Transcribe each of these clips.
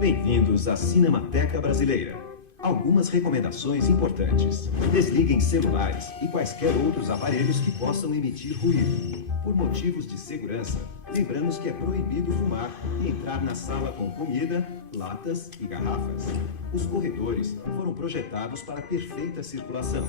Bem-vindos à Cinemateca Brasileira. Algumas recomendações importantes. Desliguem celulares e quaisquer outros aparelhos que possam emitir ruído. Por motivos de segurança, lembramos que é proibido fumar e entrar na sala com comida, latas e garrafas. Os corredores foram projetados para perfeita circulação.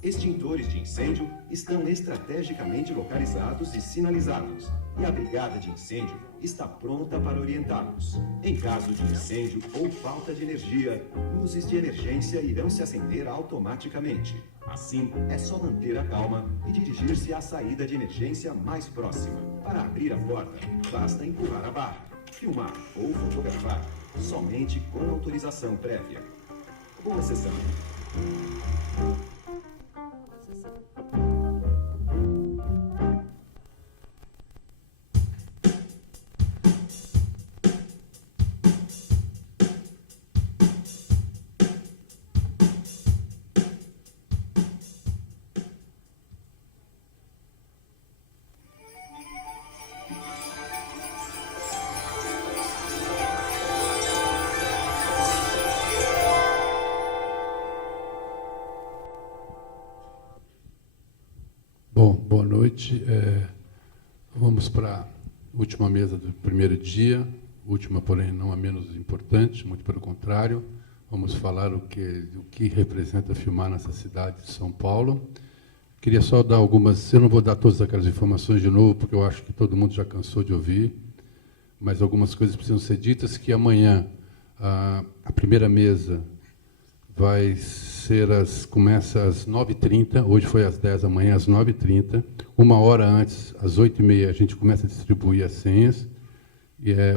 Extintores de incêndio estão estrategicamente localizados e sinalizados, e a brigada de incêndio está pronta para orientá-los. Em caso de incêndio ou falta de energia, luzes de emergência irão se acender automaticamente. Assim, é só manter a calma e dirigir-se à saída de emergência mais próxima. Para abrir a porta, basta empurrar a barra, filmar ou fotografar, somente com autorização prévia. Boa sessão. Boa noite. Vamos para a última mesa do primeiro dia, última, porém, não a menos importante, muito pelo contrário. Vamos falar o que representa filmar nessa cidade de São Paulo. Queria só dar algumas... Eu não vou dar todas aquelas informações de novo, porque eu acho que todo mundo já cansou de ouvir, mas algumas coisas precisam ser ditas, que amanhã a primeira mesa começa às 9h30, hoje foi às 10 da manhã, às 9h30. Uma hora antes, às 8h30, a gente começa a distribuir as senhas.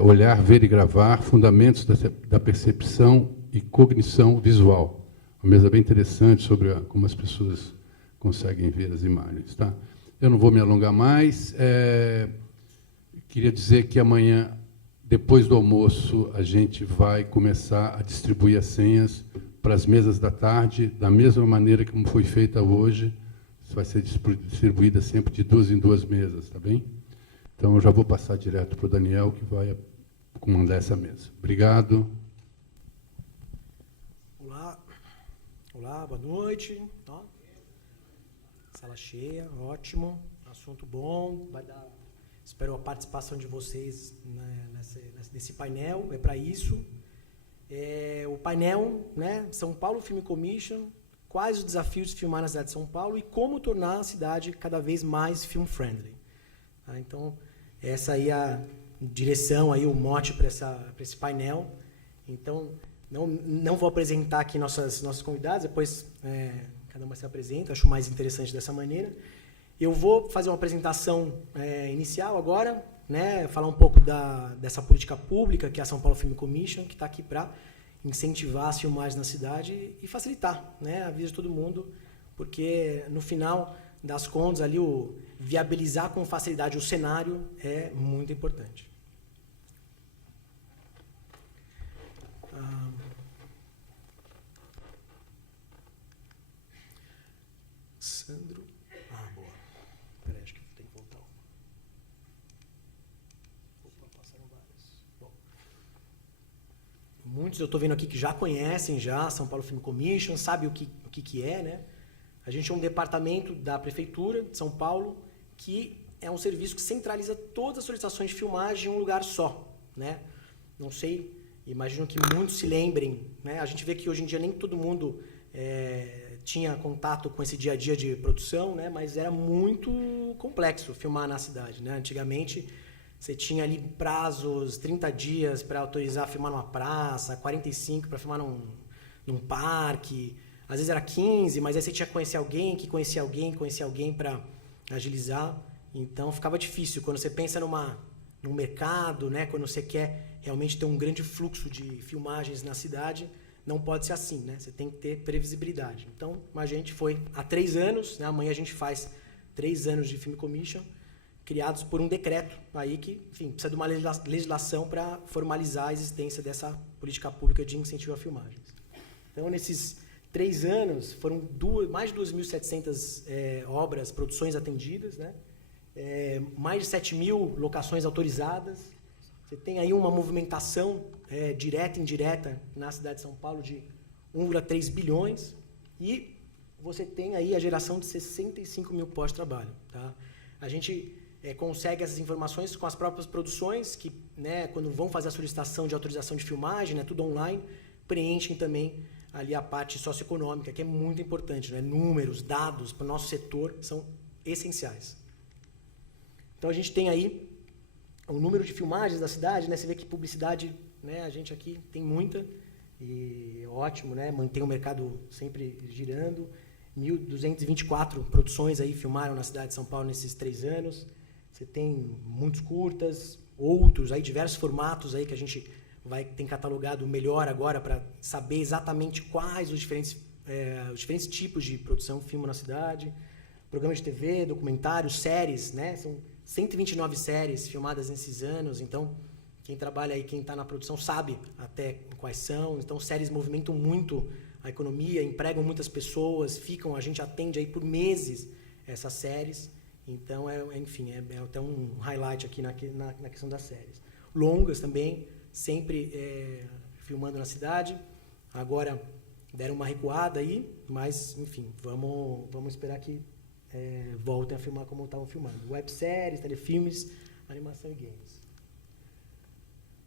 Olhar, ver e gravar, fundamentos da percepção e cognição visual. Uma mesa bem interessante sobre como as pessoas conseguem ver as imagens. Tá? Eu não vou me alongar mais. Queria dizer que amanhã, depois do almoço, a gente vai começar a distribuir as senhas para as mesas da tarde, da mesma maneira como foi feita hoje. Isso vai ser distribuída sempre de 2 em 2 mesas, tá bem? Então, eu já vou passar direto para o Daniel, que vai comandar essa mesa. Obrigado. Olá, boa noite. Sala cheia, ótimo. Assunto bom. Espero a participação de vocês nesse painel. É para isso. O painel, né, São Paulo Film Commission, quais os desafios de filmar na cidade de São Paulo e como tornar a cidade cada vez mais film-friendly. Então, essa aí é a direção, aí, o mote para esse painel. Então, não vou apresentar aqui nossos convidados, depois cada uma se apresenta, acho mais interessante dessa maneira. Eu vou fazer uma apresentação inicial agora, né, falar um pouco dessa política pública, que é a São Paulo Film Commission, que está aqui para incentivar as filmagens na cidade e facilitar, né, a vida de todo mundo, porque, no final das contas, ali, viabilizar com facilidade o cenário é muito importante. Sandro... boa. Espera aí, acho que tem que voltar. Passaram várias. Bom, muitos eu estou vendo aqui que já conhecem São Paulo Film Commission, sabem o que é, né? A gente é um departamento da Prefeitura de São Paulo que é um serviço que centraliza todas as solicitações de filmagem em um lugar só, né? Não sei, imagino que muitos se lembrem, né? A gente vê que hoje em dia nem todo mundo tinha contato com esse dia a dia de produção, né? Mas era muito complexo filmar na cidade, né? Antigamente, você tinha ali prazos, 30 dias para autorizar filmar numa praça, 45 para filmar num parque, às vezes era 15, mas aí você tinha que conhecer alguém, que conhecia alguém para agilizar. Então, ficava difícil. Quando você pensa num mercado, né? Quando você quer realmente ter um grande fluxo de filmagens na cidade, não pode ser assim, né? Você tem que ter previsibilidade. Então, a gente foi há 3 anos, né? Amanhã a gente faz 3 anos de Film Commission, criados por um decreto aí que, enfim, precisa de uma legislação para formalizar a existência dessa política pública de incentivo a filmagens. Então, nesses 3 anos, foram mais de 2.700 obras, produções atendidas, né? Mais de 7.000 locações autorizadas, Você tem aí uma movimentação direta e indireta na cidade de São Paulo de 1,3 bilhões e você tem aí a geração de 65 mil postos de trabalho. Tá? A gente consegue essas informações com as próprias produções, que, né, quando vão fazer a solicitação de autorização de filmagem, né, tudo online, preenchem também ali a parte socioeconômica, que é muito importante. Né? Números, dados para o nosso setor são essenciais. Então, a gente tem aí o número de filmagens da cidade, né? Você vê que publicidade, né, a gente aqui tem muita, e é ótimo, né? Mantém o mercado sempre girando. 1.224 produções aí filmaram na cidade de São Paulo nesses 3 anos. Você tem muitos curtas, outros, aí diversos formatos aí que a gente tem catalogado melhor agora para saber exatamente quais os diferentes tipos de produção filmam na cidade. Programas de TV, documentários, séries, né? São 129 séries filmadas nesses anos, então quem trabalha aí, quem está na produção sabe até quais são. Então séries movimentam muito a economia, empregam muitas pessoas, a gente atende aí por meses essas séries. Então, enfim, é até um highlight aqui na questão das séries. Longas também, sempre filmando na cidade. Agora deram uma recuada aí, mas, enfim, vamos esperar que voltem a filmar como estavam filmando. Webséries, telefilmes, animação e games.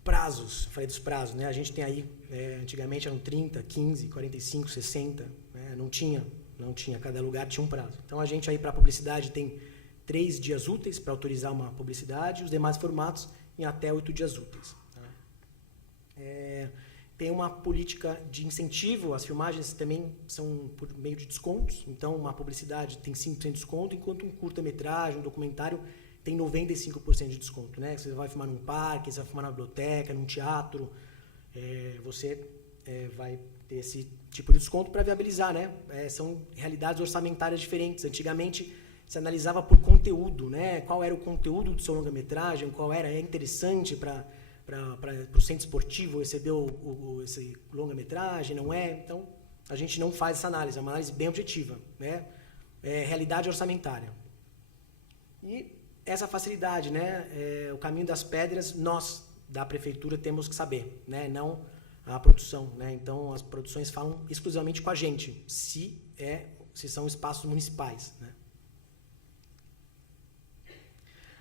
Prazos, falei dos prazos, né? A gente tem aí, antigamente eram 30, 15, 45, 60, né? Não tinha, cada lugar tinha um prazo. Então, a gente aí para publicidade tem 3 dias úteis para autorizar uma publicidade, os demais formatos em até 8 dias úteis. Tá? Tem uma política de incentivo, as filmagens também são por meio de descontos, então uma publicidade tem 5% de desconto, enquanto um curta-metragem, um documentário tem 95% de desconto. Né? Você vai filmar num parque, você vai filmar na biblioteca, num teatro, você vai ter esse tipo de desconto para viabilizar. Né? São realidades orçamentárias diferentes. Antigamente, se analisava por conteúdo, né? Qual era o conteúdo do seu longa-metragem, qual era interessante para o centro esportivo receber esse longa-metragem, não é? Então, a gente não faz essa análise, é uma análise bem objetiva, né? Realidade orçamentária. E essa facilidade, né? O caminho das pedras, nós, da prefeitura, temos que saber, né? Não a produção, né? Então, as produções falam exclusivamente com a gente, se são espaços municipais, né?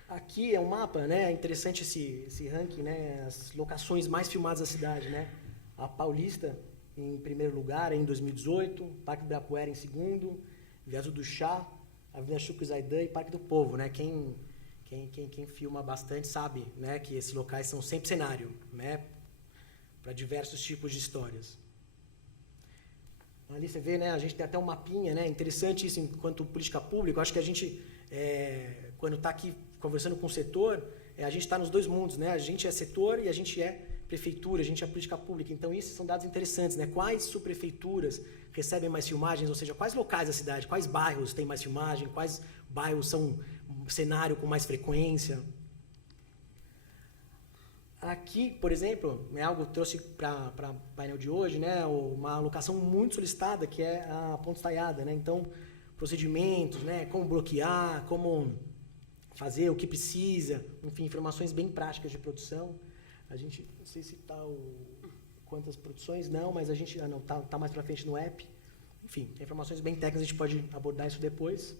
Aqui é um mapa, né? É interessante esse ranking, né? As locações mais filmadas da cidade, né? A Paulista em primeiro lugar em 2018, Parque do Ibirapuera em segundo, Viaduto do Chá, Avenida Chucro Zaidan e Parque do Povo, né? Quem filma bastante sabe, né? Que esses locais são sempre cenário, né? Para diversos tipos de histórias. Ali você vê, né? A gente tem até um mapinha, né? Interessante isso enquanto política pública. Eu acho que a gente, quando está aqui conversando com o setor, a gente está nos dois mundos, né? A gente é setor e a gente é prefeitura, a gente é política pública. Então, isso são dados interessantes, né? Quais subprefeituras recebem mais filmagens, ou seja, quais locais da cidade, quais bairros têm mais filmagem, quais bairros são cenário com mais frequência. Aqui, por exemplo, é algo que eu trouxe para o painel de hoje, né? Uma locação muito solicitada, que é a Ponte Estaiada, né? Então, procedimentos, né? Como bloquear, como fazer o que precisa, enfim, informações bem práticas de produção. A gente, não sei se está quantas produções, não, mas a gente não tá mais para frente no app. Enfim, informações bem técnicas, a gente pode abordar isso depois.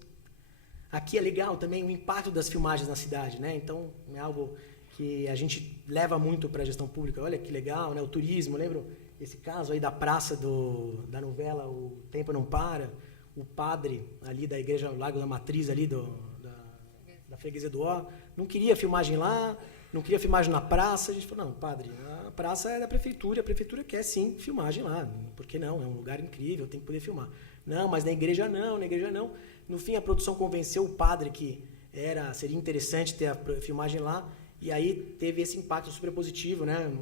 Aqui é legal também o impacto das filmagens na cidade, né? Então, é algo que a gente leva muito para a gestão pública. Olha que legal, né? O turismo, lembro esse caso aí da praça da novela O Tempo Não Para, o padre ali da igreja Lago da Matriz ali da freguesia do Ó, não queria filmagem lá, não queria filmagem na praça. A gente falou, não, padre, a praça é da prefeitura, a prefeitura quer sim filmagem lá, por que não? É um lugar incrível, tem que poder filmar. Não, mas na igreja não. No fim, a produção convenceu o padre que seria interessante ter a filmagem lá, e aí teve esse impacto super positivo, né?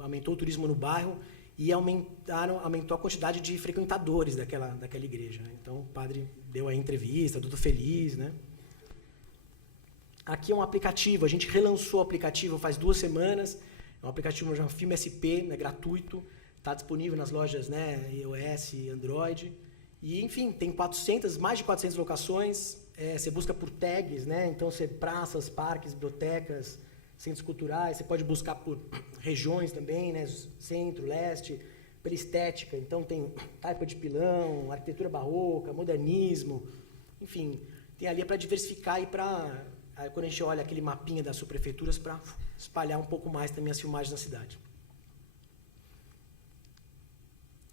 Aumentou o turismo no bairro e aumentou a quantidade de frequentadores daquela igreja. Né? Então, o padre deu a entrevista, tudo feliz, né? Aqui é um aplicativo, a gente relançou o aplicativo faz 2 semanas, é um aplicativo chamado Filme SP, é gratuito, está disponível nas lojas, né, iOS e Android, e enfim, tem mais de 400 locações, você busca por tags, né, então praças, parques, bibliotecas, centros culturais, você pode buscar por regiões também, né? Centro, leste, pela estética. Então, tem taipa de pilão, arquitetura barroca, modernismo, enfim, tem ali para diversificar e para, quando a gente olha aquele mapinha das subprefeituras, para espalhar um pouco mais também as filmagens na cidade.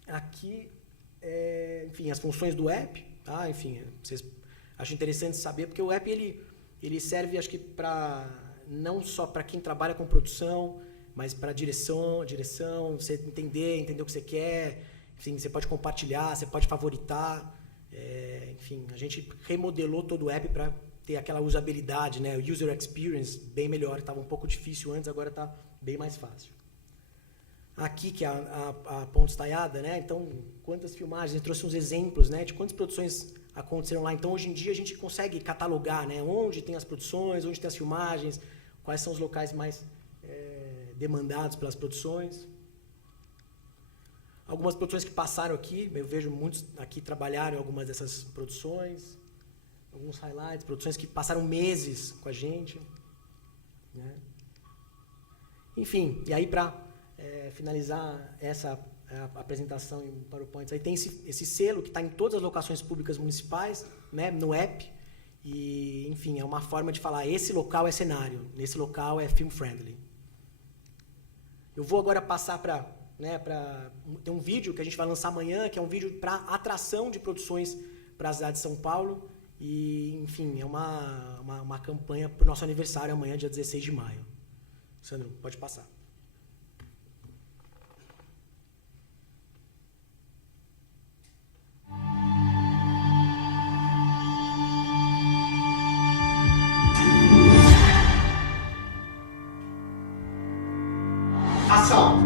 Aqui, enfim, as funções do app, tá? Enfim, vocês acham interessante saber, porque o app ele serve, acho que, não só para quem trabalha com produção, mas para direção, você entender o que você quer, enfim, você pode compartilhar, você pode favoritar, enfim, a gente remodelou todo o app para ter aquela usabilidade, né, o user experience bem melhor, estava um pouco difícil antes, agora está bem mais fácil. Aqui, que é a ponta estaiada, né, então, quantas filmagens, eu trouxe uns exemplos, né, de quantas produções aconteceram lá. Então, hoje em dia, a gente consegue catalogar, né, onde tem as produções, onde tem as filmagens, quais são os locais mais demandados pelas produções. Algumas produções que passaram aqui, eu vejo muitos aqui trabalharam em algumas dessas produções, alguns highlights, produções que passaram meses com a gente, né? Enfim, e aí para finalizar essa apresentação em PowerPoint, aí tem esse selo que está em todas as locações públicas municipais, né, no app, e, enfim, é uma forma de falar, esse local é cenário, nesse local é film friendly. Eu vou agora passar para... tem um vídeo que a gente vai lançar amanhã, que é um vídeo para atração de produções para a cidade de São Paulo. E, enfim, é uma campanha para o nosso aniversário amanhã, dia 16 de maio. Sandro, pode passar. Ação!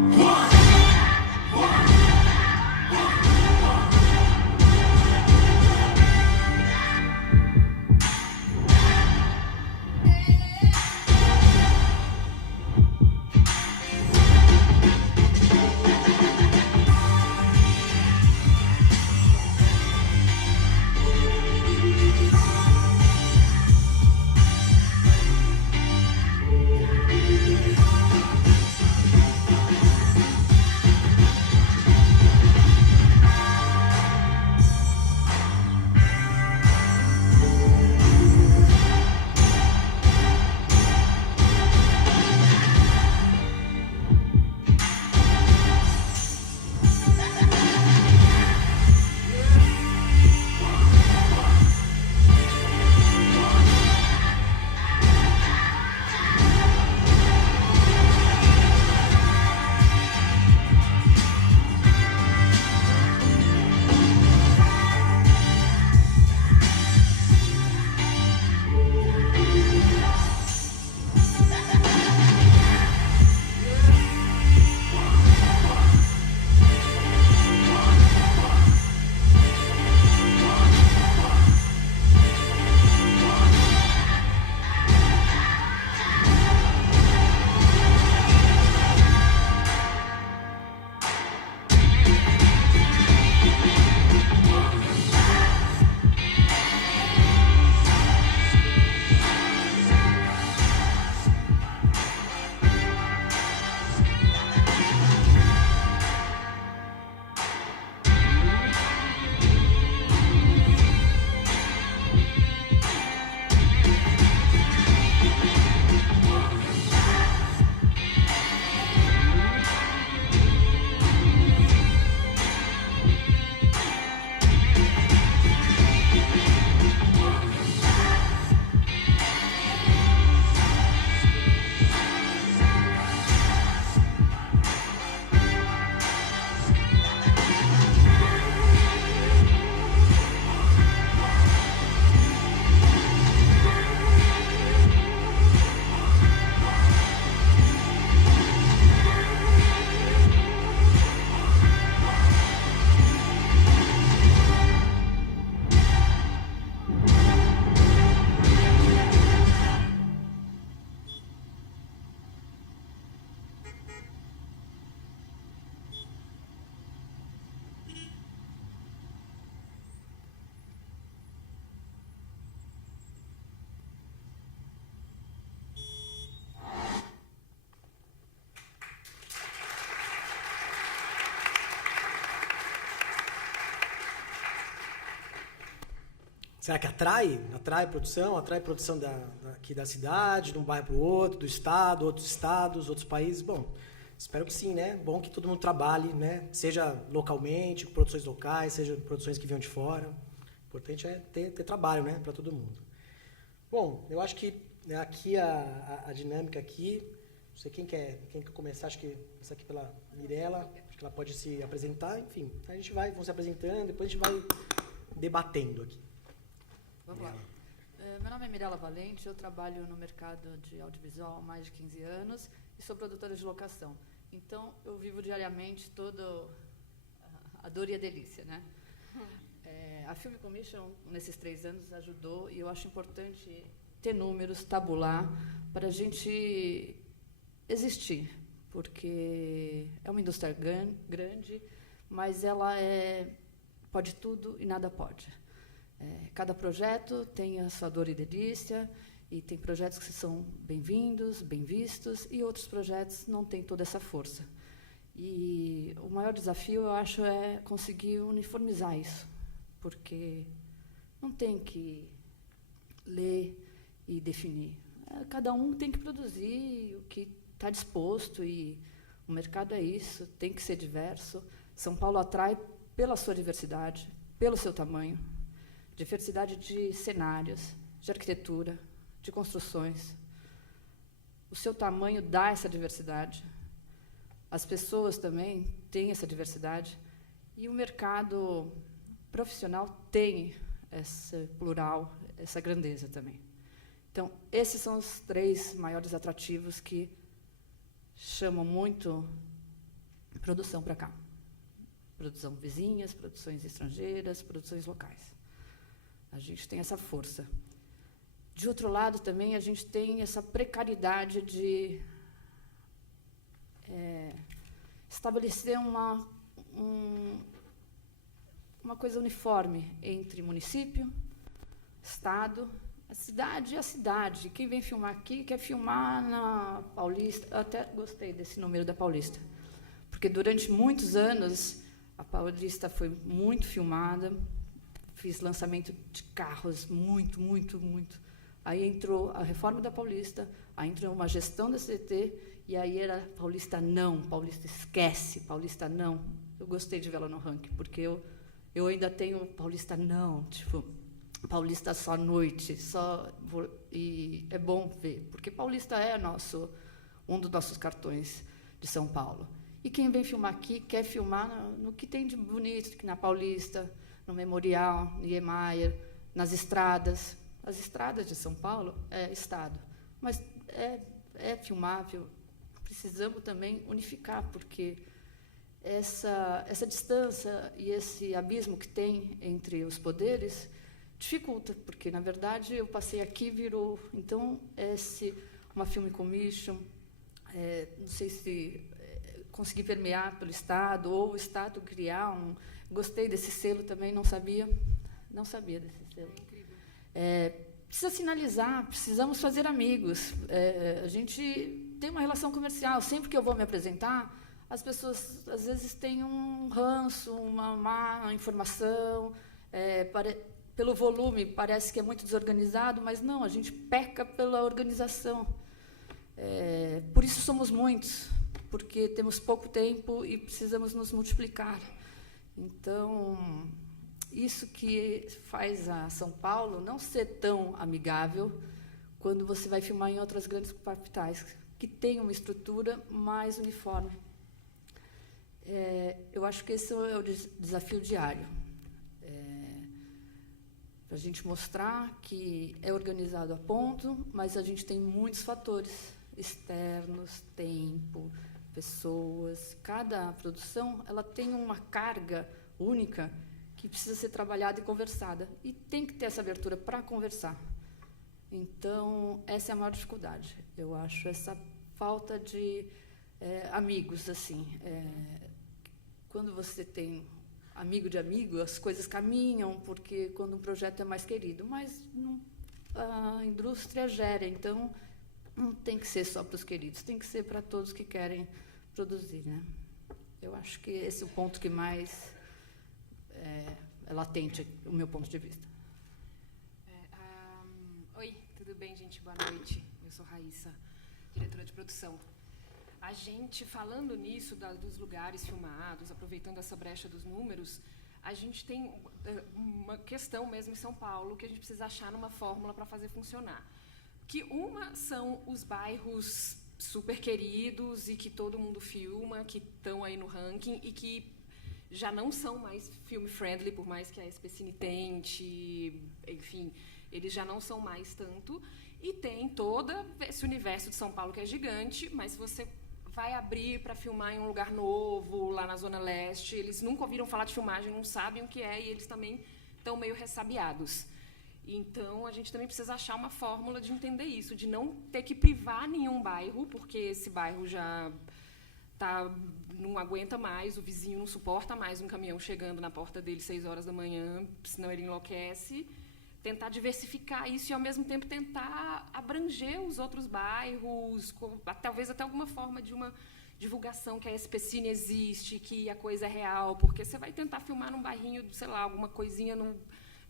Será que atrai? Atrai produção aqui da cidade, de um bairro para o outro, do estado, outros estados, outros países? Bom, espero que sim, né? Bom que todo mundo trabalhe, né? Seja localmente, com produções locais, seja produções que venham de fora. O importante é ter trabalho, né? Para todo mundo. Bom, eu acho que aqui a dinâmica aqui, não sei quem quer começar, acho que essa aqui pela Mirella, acho que ela pode se apresentar, enfim. A gente vão se apresentando, depois a gente vai debatendo aqui. Vamos lá. Meu nome é Mirella Valente, eu trabalho no mercado de audiovisual há mais de 15 anos e sou produtora de locação. Então, eu vivo diariamente toda a dor e a delícia, né? A Film Commission, nesses 3 anos, ajudou, e eu acho importante ter números, tabular, para a gente existir, porque é uma indústria grande, mas ela pode tudo e nada pode. Cada projeto tem a sua dor e delícia, e tem projetos que são bem-vindos, bem vistos, e outros projetos não têm toda essa força. E o maior desafio, eu acho, é conseguir uniformizar isso, porque não tem que ler e definir. Cada um tem que produzir o que está disposto, e o mercado é isso, tem que ser diverso. São Paulo atrai pela sua diversidade, pelo seu tamanho, diversidade de cenários, de arquitetura, de construções. O seu tamanho dá essa diversidade. As pessoas também têm essa diversidade. E o mercado profissional tem esse plural, essa grandeza também. Então, esses são os 3 maiores atrativos que chamam muito produção para cá. Produção vizinhas, produções estrangeiras, produções locais. A gente tem essa força. De outro lado, também, a gente tem essa precariedade de estabelecer uma coisa uniforme entre município, estado, a cidade e a cidade. Quem vem filmar aqui quer filmar na Paulista. Eu até gostei desse número da Paulista, porque durante muitos anos a Paulista foi muito filmada. Fiz lançamento de carros, muito. Aí entrou a reforma da Paulista, aí entrou uma gestão da CT, e aí era Paulista não, Paulista esquece, Paulista não. Eu gostei de vê-la no ranking, porque eu ainda tenho Paulista não, tipo, Paulista só à noite, e é bom ver, porque Paulista é um dos nossos cartões de São Paulo. E quem vem filmar aqui quer filmar no que tem de bonito, na Paulista, no Memorial, no Niemeyer, nas estradas. As estradas de São Paulo é estado, mas é filmável. Precisamos também unificar, porque essa distância e esse abismo que tem entre os poderes dificulta, porque, na verdade, eu passei aqui, virou... Então, uma Film Commission, não sei se conseguir permear pelo Estado, ou o Estado criar Gostei desse selo também, não sabia desse selo. Precisa sinalizar, precisamos fazer amigos. A gente tem uma relação comercial. Sempre que eu vou me apresentar, as pessoas, às vezes, têm um ranço, uma má informação. Pelo volume, parece que é muito desorganizado, mas não, a gente peca pela organização. Por isso somos muitos, porque temos pouco tempo e precisamos nos multiplicar. Então, isso que faz a São Paulo não ser tão amigável quando você vai filmar em outras grandes capitais, que tem uma estrutura mais uniforme. Eu acho que esse é o desafio diário. Para a gente mostrar que é organizado a ponto, mas a gente tem muitos fatores externos, tempo, pessoas. Cada produção ela tem uma carga única que precisa ser trabalhada e conversada. E tem que ter essa abertura para conversar. Então, essa é a maior dificuldade. Eu acho essa falta de amigos. Assim, quando você tem amigo de amigo, as coisas caminham, porque quando um projeto é mais querido. Mas a indústria gera, então não tem que ser só para os queridos, tem que ser para todos que querem produzir, né? Eu acho que esse é o ponto que mais é latente, o meu ponto de vista. bem, gente? Boa noite. Eu sou Raíssa, diretora de produção. A gente, falando nisso, dos lugares filmados, aproveitando essa brecha dos números, a gente tem uma questão mesmo em São Paulo que a gente precisa achar numa fórmula para fazer funcionar. Que uma são os bairros super queridos e que todo mundo filma, que estão aí no ranking e que já não são mais film-friendly, por mais que a SPCine tente, enfim, eles já não são mais tanto. E tem todo esse universo de São Paulo que é gigante, mas se você vai abrir para filmar em um lugar novo, lá na Zona Leste, eles nunca ouviram falar de filmagem, não sabem o que é, e eles também estão meio ressabiados. Então, a gente também precisa achar uma fórmula de entender isso, de não ter que privar nenhum bairro, porque esse bairro já não aguenta mais, o vizinho não suporta mais um caminhão chegando na porta dele 6 horas da manhã, senão ele enlouquece. Tentar diversificar isso e, ao mesmo tempo, tentar abranger os outros bairros, talvez até alguma forma de uma divulgação que a SPCine existe, que a coisa é real, porque você vai tentar filmar num bairrinho, sei lá, alguma coisinha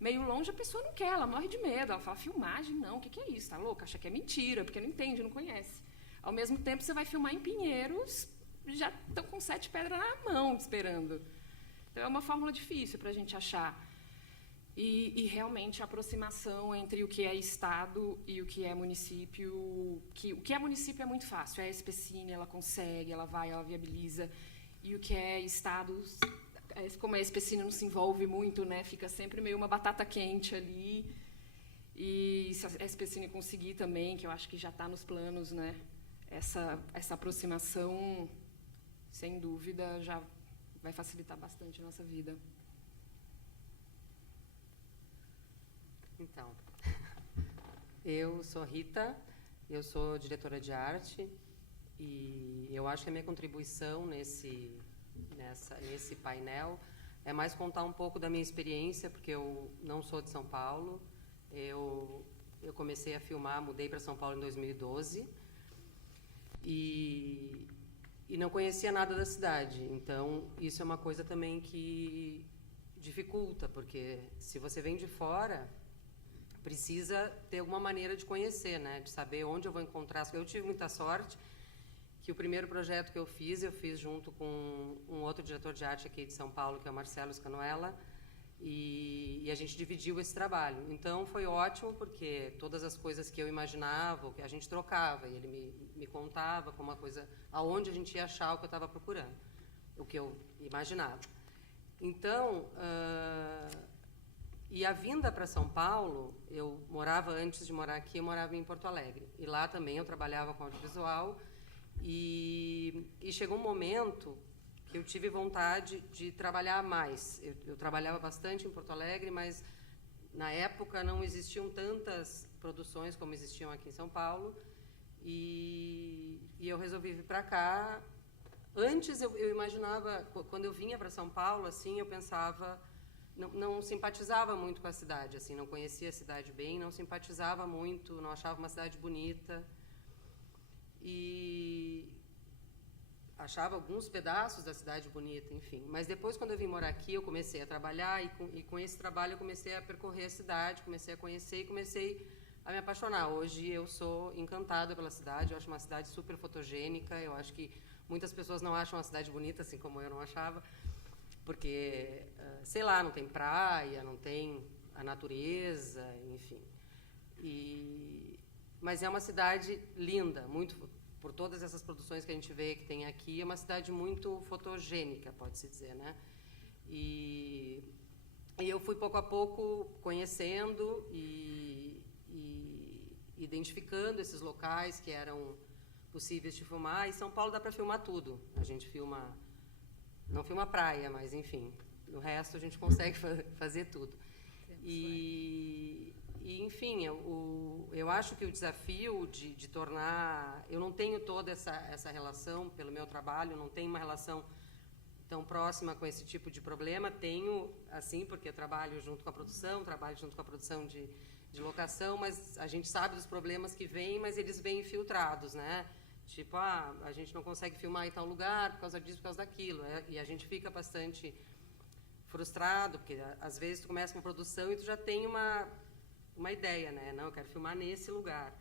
meio longe, a pessoa não quer, ela morre de medo, ela fala, filmagem, não, o que é isso, tá louca? Acha que é mentira, porque não entende, não conhece. Ao mesmo tempo, você vai filmar em Pinheiros, já estão com 7 pedras na mão, esperando. Então, é uma fórmula difícil para a gente achar. E realmente a aproximação entre o que é Estado e o que é município, o que é município é muito fácil, a SPCine, ela consegue, ela vai, ela viabiliza, e o que é Estado, como a SPCine não se envolve muito, né, fica sempre meio uma batata quente ali, e se a SPCine conseguir também, que eu acho que já está nos planos, né, essa aproximação, sem dúvida, já vai facilitar bastante a nossa vida. Então, eu sou Rita, eu sou diretora de arte e eu acho que a minha contribuição nesse painel é mais contar um pouco da minha experiência, porque eu não sou de São Paulo, eu comecei a filmar, mudei para São Paulo em 2012 e não conhecia nada da cidade, então isso é uma coisa também que dificulta, porque se você vem de fora, precisa ter alguma maneira de conhecer, né? De saber onde eu vou encontrar. Eu tive muita sorte que o primeiro projeto que eu fiz junto com um outro diretor de arte aqui de São Paulo, que é o Marcelo Scanoella, e a gente dividiu esse trabalho. Então, foi ótimo, porque todas as coisas que eu imaginava, o que a gente trocava, e ele me contava como uma coisa, aonde a gente ia achar o que eu estava procurando, o que eu imaginava. Então, e a vinda para São Paulo, eu morava, antes de morar aqui, eu morava em Porto Alegre. E lá também eu trabalhava com audiovisual. E chegou um momento que eu tive vontade de trabalhar mais. Eu trabalhava bastante em Porto Alegre, mas na época não existiam tantas produções como existiam aqui em São Paulo. E eu resolvi vir para cá. Antes eu imaginava, quando eu vinha para São Paulo, assim, eu pensava... Não simpatizava muito com a cidade, assim, não conhecia a cidade bem, não simpatizava muito, não achava uma cidade bonita. E achava alguns pedaços da cidade bonita, enfim. Mas depois, quando eu vim morar aqui, eu comecei a trabalhar e com esse trabalho eu comecei a percorrer a cidade, comecei a conhecer e comecei a me apaixonar. Hoje eu sou encantada pela cidade, eu acho uma cidade super fotogênica, eu acho que muitas pessoas não acham a cidade bonita, assim como eu não achava, porque, sei lá, não tem praia, não tem a natureza, enfim. Mas é uma cidade linda, muito, por todas essas produções que a gente vê que tem aqui, é uma cidade muito fotogênica, pode-se dizer, né? E eu fui, pouco a pouco, conhecendo e identificando esses locais que eram possíveis de filmar. E São Paulo dá para filmar tudo. A gente filma... Não filma praia, mas, enfim, no resto a gente consegue fazer tudo. Enfim, eu acho que o desafio de tornar... Eu não tenho toda essa relação, pelo meu trabalho, não tenho uma relação tão próxima com esse tipo de problema. Tenho, assim, porque eu trabalho junto com a produção, trabalho junto com a produção de locação, mas a gente sabe dos problemas que vêm, mas eles vêm infiltrados, né? Tipo, a gente não consegue filmar em tal lugar por causa disso, por causa daquilo. E a gente fica bastante frustrado, porque às vezes tu começa uma produção e tu já tem uma ideia, né? Não, eu quero filmar nesse lugar.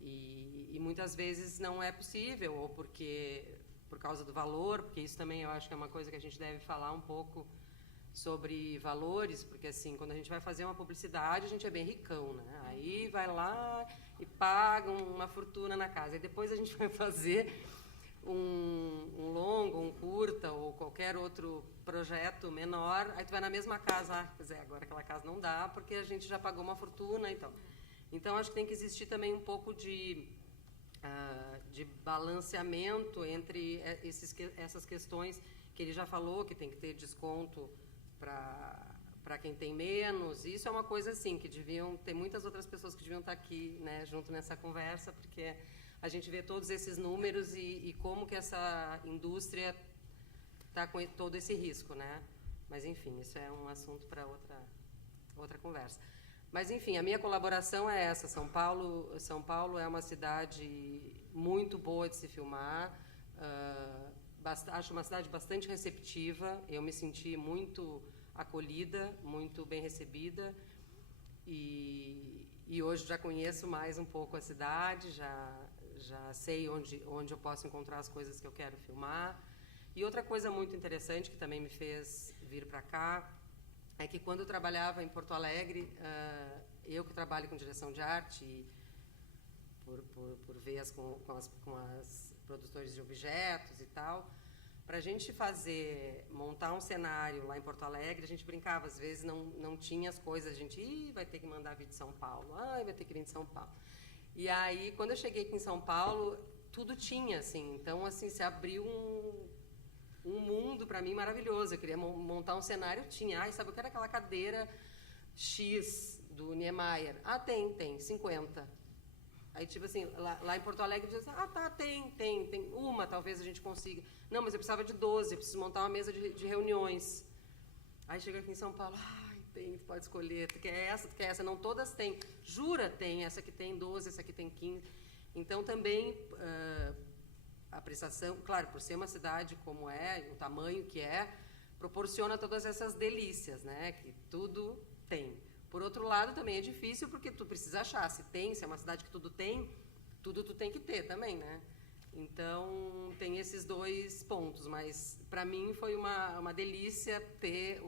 E muitas vezes não é possível, ou por causa do valor, porque isso também eu acho que é uma coisa que a gente deve falar um pouco sobre valores, porque assim, quando a gente vai fazer uma publicidade, a gente é bem ricão, né? Aí vai lá e paga uma fortuna na casa. E depois a gente vai fazer um longo, um curta ou qualquer outro projeto menor, aí tu vai na mesma casa, pois é, agora aquela casa não dá, porque a gente já pagou uma fortuna e tal. Então, acho que tem que existir também um pouco de balanceamento entre essas questões que ele já falou, que tem que ter desconto para quem tem menos. Isso é uma coisa, assim, que deviam ter muitas outras pessoas que deviam estar aqui, né, junto nessa conversa, porque a gente vê todos esses números e como que essa indústria está com todo esse risco, né? Mas, enfim, isso é um assunto para outra conversa. Mas, enfim, a minha colaboração é essa. São Paulo é uma cidade muito boa de se filmar. Acho uma cidade bastante receptiva. Eu me senti muito acolhida, muito bem recebida. E hoje já conheço mais um pouco a cidade, já sei onde eu posso encontrar as coisas que eu quero filmar. E outra coisa muito interessante que também me fez vir para cá é que quando eu trabalhava em Porto Alegre, eu que trabalho com direção de arte, e por vez com as produtores de objetos e tal, para a gente montar um cenário lá em Porto Alegre, a gente brincava, às vezes não tinha as coisas, a gente vai ter que mandar vir de São Paulo, vai ter que vir de São Paulo. E aí, quando eu cheguei aqui em São Paulo, tudo tinha, assim, então, assim, se abriu um mundo para mim maravilhoso. Eu queria montar um cenário, tinha. Sabe, eu quero aquela cadeira X do Niemeyer. Tem 50. Aí, tipo assim, lá em Porto Alegre, diz, tem uma, talvez a gente consiga. Não, mas eu precisava de 12, eu preciso montar uma mesa de reuniões. Aí chega aqui em São Paulo, tu pode escolher, tu quer essa, não todas têm. Jura, tem, essa aqui tem 12, essa aqui tem 15. Então, também... a prestação, claro, por ser uma cidade como é, o tamanho que é, proporciona todas essas delícias, né? Que tudo tem. Por outro lado, também é difícil porque tu precisa achar. Se é uma cidade que tudo tu tem que ter também, né? Então, tem esses dois pontos. Mas, para mim, foi uma delícia ter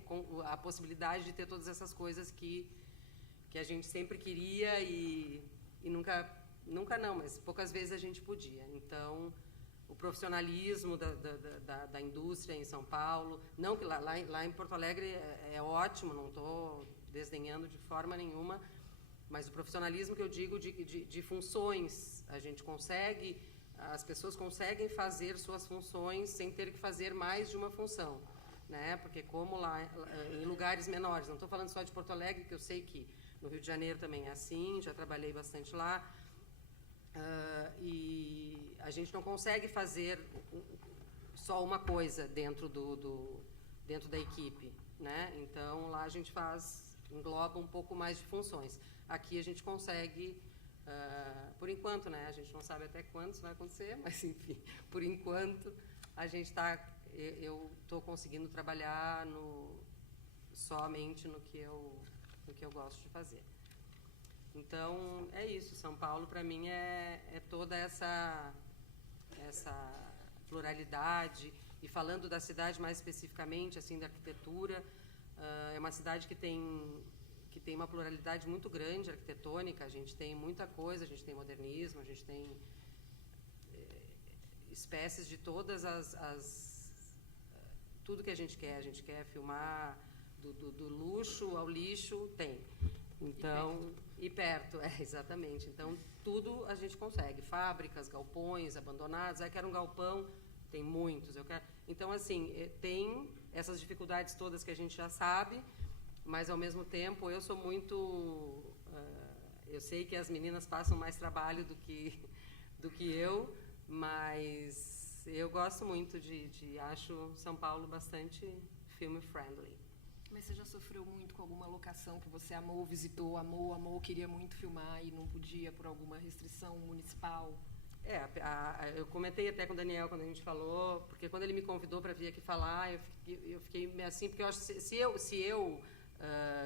a possibilidade de ter todas essas coisas que a gente sempre queria e nunca não, mas poucas vezes a gente podia. Então... o profissionalismo da indústria em São Paulo, não que lá em Porto Alegre é ótimo, não estou desdenhando de forma nenhuma, mas o profissionalismo que eu digo de funções, a gente consegue, as pessoas conseguem fazer suas funções sem ter que fazer mais de uma função, né? Porque como lá em lugares menores, não estou falando só de Porto Alegre, que eu sei que no Rio de Janeiro também é assim, já trabalhei bastante lá. E a gente não consegue fazer só uma coisa dentro da equipe, né? Então, lá a gente engloba um pouco mais de funções. Aqui a gente consegue, por enquanto, né? A gente não sabe até quando isso vai acontecer, mas, enfim, por enquanto, eu estou conseguindo trabalhar somente no que eu gosto de fazer. Então, é isso. São Paulo, para mim, é toda essa pluralidade. E falando da cidade mais especificamente, assim, da arquitetura, é uma cidade que tem uma pluralidade muito grande arquitetônica. A gente tem muita coisa, a gente tem modernismo, a gente tem espécies de todas tudo que a gente quer. A gente quer filmar do luxo ao lixo, tem. Então, e perto, exatamente. Então, tudo a gente consegue. Fábricas, galpões abandonados. Eu quero um galpão, tem muitos. Então, assim, tem essas dificuldades todas que a gente já sabe, mas, ao mesmo tempo, eu sou muito... eu sei que as meninas passam mais trabalho do que eu, mas eu gosto muito acho São Paulo bastante film-friendly. Mas você já sofreu muito com alguma locação que você amou, visitou, amou, queria muito filmar e não podia por alguma restrição municipal? Eu comentei até com o Daniel quando a gente falou, porque quando ele me convidou para vir aqui falar, eu fiquei assim, porque eu acho que se eu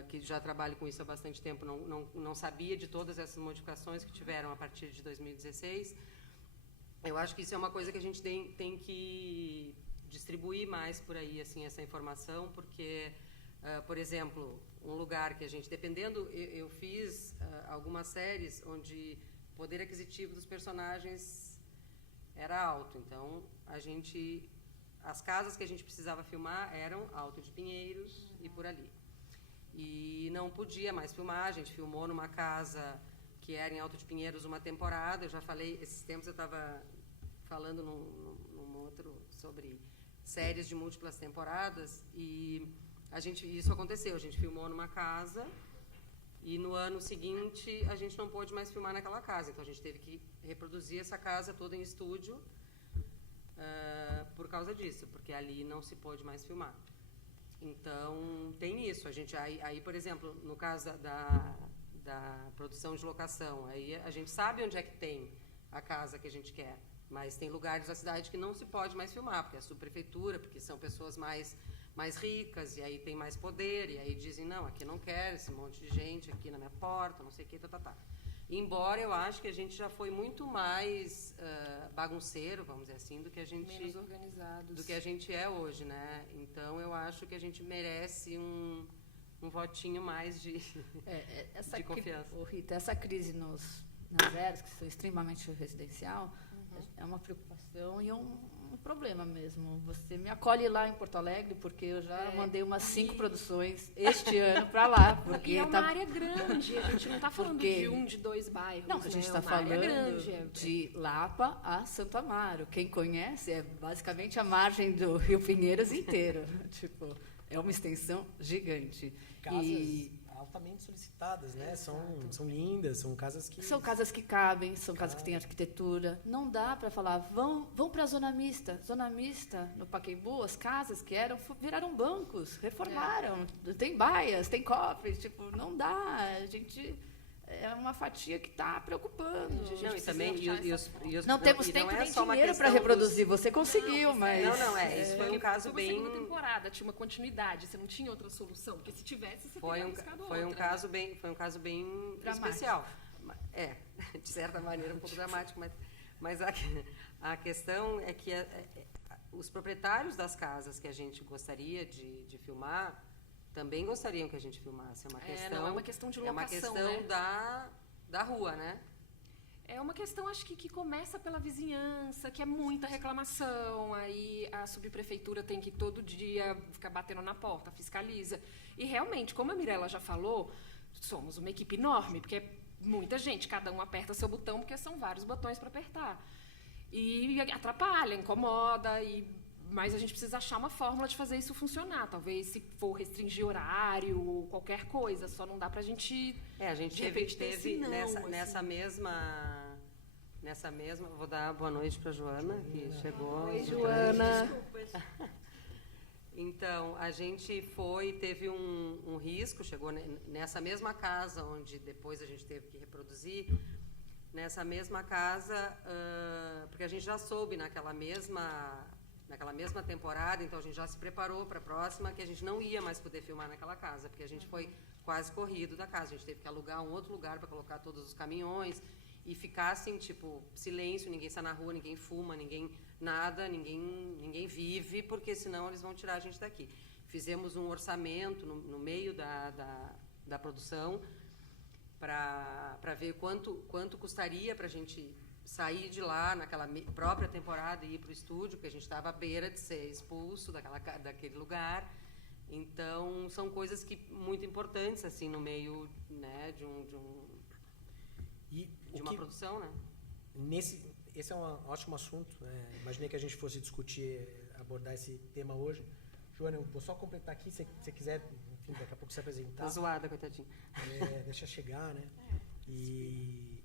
que já trabalho com isso há bastante tempo, não sabia de todas essas modificações que tiveram a partir de 2016. Eu acho que isso é uma coisa que a gente tem que distribuir mais por aí, assim, essa informação, porque, por exemplo, um lugar que a gente, dependendo, eu fiz algumas séries onde o poder aquisitivo dos personagens era alto, então as casas que a gente precisava filmar eram Alto de Pinheiros e por ali. E não podia mais filmar, a gente filmou numa casa que era em Alto de Pinheiros uma temporada. Eu já falei, esses tempos eu estava falando num outro sobre séries de múltiplas temporadas, e isso aconteceu, a gente filmou numa casa e no ano seguinte a gente não pôde mais filmar naquela casa, então a gente teve que reproduzir essa casa toda em estúdio por causa disso, porque ali não se pôde mais filmar. Então, tem isso. Aí, por exemplo, no caso da produção de locação, aí a gente sabe onde é que tem a casa que a gente quer, mas tem lugares da cidade que não se pode mais filmar, porque é a subprefeitura, porque são pessoas mais ricas, e aí tem mais poder, e aí dizem, não, aqui não quero esse monte de gente aqui na minha porta, não sei o que, tá. Embora eu acho que a gente já foi muito mais bagunceiro, vamos dizer assim, do que a gente... Menos organizados. Do que a gente é hoje, né? Então, eu acho que a gente merece um votinho mais de confiança. Rita, essa crise nas áreas que são extremamente residencial é uma preocupação e um problema mesmo. Você me acolhe lá em Porto Alegre, porque eu já mandei umas 5 produções este ano para lá. Porque e é uma área grande, a gente não está falando de 2 bairros. Não, a gente está falando de Lapa a Santo Amaro. Quem conhece é basicamente a margem do Rio Pinheiros inteiro. Tipo, é uma extensão gigante. Casas altamente solicitadas, né? São lindas, são casas que... São casas que cabem, são casas que têm arquitetura. Não dá para falar, vão para a zona mista. Zona mista, no Pacaembu, as casas que viraram bancos, reformaram. Tem baias, tem cofres, tipo, não dá. A gente... É uma fatia que está preocupando. Não, e também... Não temos tempo nem dinheiro para reproduzir. Você conseguiu, mas... Isso foi um caso bem... Foi uma segunda temporada, tinha uma continuidade, você não tinha outra solução, porque se tivesse, você teria buscado outra. Foi um caso bem especial. De certa maneira, um pouco dramático, mas a questão é que os proprietários das casas que a gente gostaria de filmar também gostariam que a gente filmasse. É uma questão de locação, é uma questão, né? da rua, né? É uma questão, acho que começa pela vizinhança, que é muita reclamação, aí a subprefeitura tem que todo dia ficar batendo na porta, fiscaliza. E realmente, como a Mirella já falou, somos uma equipe enorme, porque é muita gente, cada um aperta seu botão, porque são vários botões para apertar. E atrapalha, incomoda, mas a gente precisa achar uma fórmula de fazer isso funcionar. Talvez, se for restringir horário ou qualquer coisa, só não dá para a gente... A gente teve nessa mesma... Vou dar boa noite para a Joana, que chegou. Oi, Joana. Desculpa. Então, a gente teve um risco, chegou nessa mesma casa, onde depois a gente teve que reproduzir, nessa mesma casa, porque a gente já soube naquela mesma temporada, então a gente já se preparou para a próxima, que a gente não ia mais poder filmar naquela casa, porque a gente foi quase corrido da casa. A gente teve que alugar um outro lugar para colocar todos os caminhões e ficar assim, tipo, silêncio, ninguém sai na rua, ninguém fuma, ninguém vive, porque senão eles vão tirar a gente daqui. Fizemos um orçamento no meio da produção para ver quanto custaria para a gente sair de lá naquela própria temporada e ir para o estúdio, porque a gente estava à beira de ser expulso daquele lugar. Então, são coisas muito importantes assim no meio, né, de uma produção, né? Esse é um ótimo assunto. Imaginei que a gente fosse abordar esse tema hoje. Joana, eu vou só completar aqui, se você quiser, enfim, daqui a pouco se apresentar. Tá zoada, coitadinha. Deixa chegar, né? E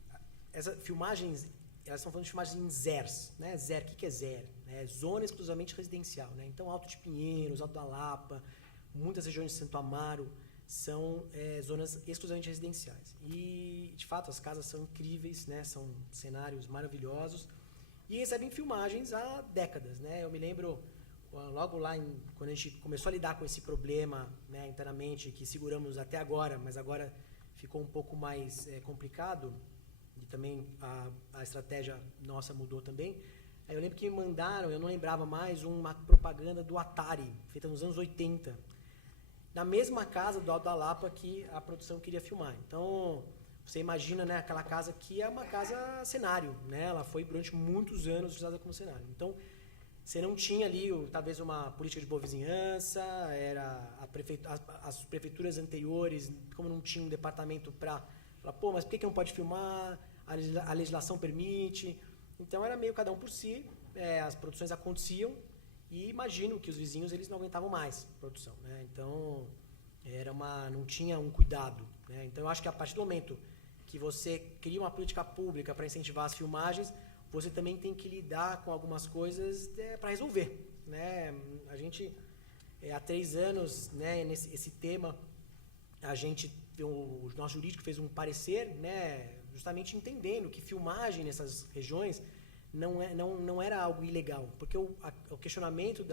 essas filmagens, elas estão falando de filmagens em ZERs, né? ZER, o que é ZER? É zona exclusivamente residencial, né? Então, Alto de Pinheiros, Alto da Lapa, muitas regiões de Santo Amaro são zonas exclusivamente residenciais. E, de fato, as casas são incríveis, né? São cenários maravilhosos e recebem filmagens há décadas, né? Eu me lembro, logo lá, quando a gente começou a lidar com esse problema, né, internamente, que seguramos até agora, mas agora ficou um pouco mais complicado, e também a estratégia nossa mudou também. Aí eu lembro que me mandaram, eu não lembrava mais, uma propaganda do Atari, feita nos anos 80, na mesma casa do Alto da Lapa que a produção queria filmar. Então, você imagina, né, aquela casa que é uma casa cenário, né? Ela foi durante muitos anos usada como cenário. Então, você não tinha ali, talvez, uma política de boa vizinhança, as prefeituras anteriores, como não tinha um departamento para falar, pô, mas por que não pode filmar? A legislação permite. Então, era meio cada um por si, as produções aconteciam, e imagino que os vizinhos eles não aguentavam mais a produção, né? Então, não tinha um cuidado, né? Então, eu acho que a partir do momento que você cria uma política pública para incentivar as filmagens, você também tem que lidar com algumas coisas para resolver, né? A gente, há 3 anos, né, esse tema, o nosso jurídico fez um parecer, né, justamente entendendo que filmagem nessas regiões não era algo ilegal, porque o questionamento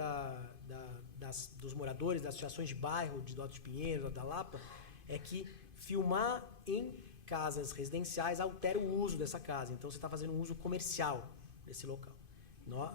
dos moradores, das associações de bairro, de Alto de Pinheiros, da Lapa, é que filmar em casas residenciais altera o uso dessa casa. Então, você está fazendo um uso comercial desse local.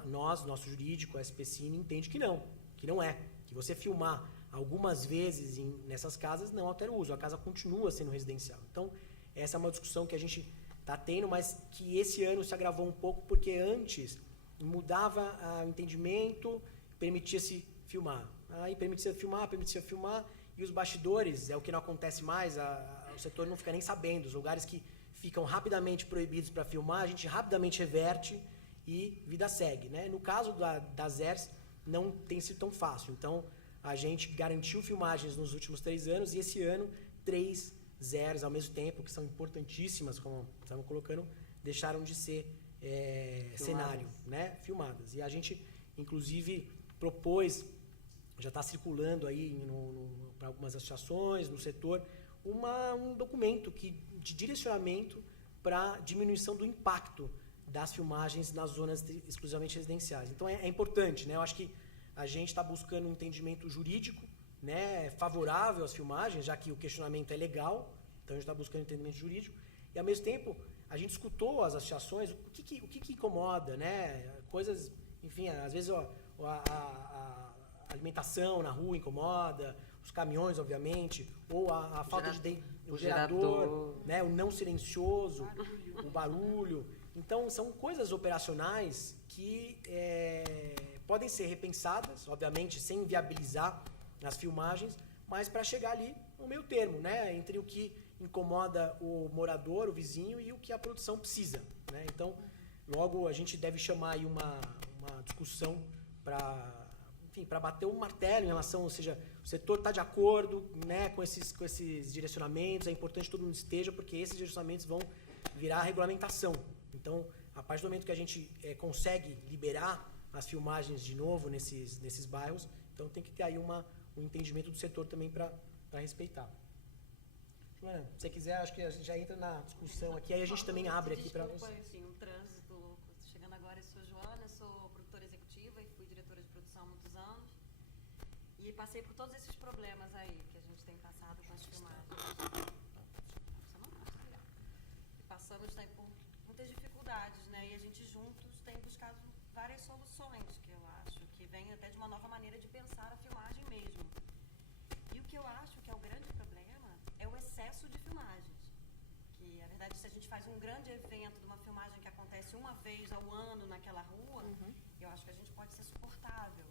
Nosso jurídico, a SPCine, entende que não é. Que você filmar algumas vezes nessas casas não altera o uso. A casa continua sendo residencial. Então, essa é uma discussão que a gente está tendo, mas que esse ano se agravou um pouco, porque antes mudava o entendimento, permitia-se filmar. Aí permitia filmar, e os bastidores, é o que não acontece mais, o setor não fica nem sabendo. Os lugares que ficam rapidamente proibidos para filmar, a gente rapidamente reverte e vida segue, né? No caso das ERS, não tem sido tão fácil. Então, a gente garantiu filmagens nos últimos 3 anos, e esse ano, 3 zeros ao mesmo tempo, que são importantíssimas, como estavam colocando, deixaram de ser cenário, né? Filmadas. E a gente, inclusive, propôs, já está circulando aí para algumas associações, no setor, um documento de direcionamento para diminuição do impacto das filmagens nas zonas exclusivamente residenciais. Então, é importante, né? Eu acho que a gente está buscando um entendimento jurídico, né, favorável às filmagens, já que o questionamento é legal, então a gente está buscando entendimento jurídico, e ao mesmo tempo a gente escutou as associações, o que incomoda, né, coisas, enfim, às vezes a alimentação na rua incomoda, os caminhões, obviamente, ou a falta o gerador, né, o não silencioso, o barulho. Então, são coisas operacionais que podem ser repensadas, obviamente, sem inviabilizar as filmagens, mas para chegar ali no meio termo, né, entre o que incomoda o morador, o vizinho, e o que a produção precisa, né? Então, logo a gente deve chamar aí uma discussão para bater um martelo em relação, ou seja, o setor está de acordo, né, com esses direcionamentos, é importante que todo mundo esteja, porque esses direcionamentos vão virar regulamentação. Então, a partir do momento que a gente consegue liberar as filmagens de novo nesses bairros, então tem que ter aí um entendimento do setor também para respeitar. Joana, se você quiser, acho que a gente já entra na discussão aqui, aí a gente também abre aqui para você. Enfim, um trânsito louco. Chegando agora, eu sou Joana, sou produtora executiva e fui diretora de produção há muitos anos. E passei por todos esses problemas aí que a gente tem passado com as filmagens. E passamos por muitas dificuldades, né? E a gente juntos tem buscado várias soluções, que eu acho, que vem até de uma nova maneira de pensar a filmagem mesmo. E o que eu acho que é o grande problema é o excesso de filmagens. Que, na verdade, se a gente faz um grande evento de uma filmagem que acontece uma vez ao ano naquela rua, eu acho que a gente pode ser suportável.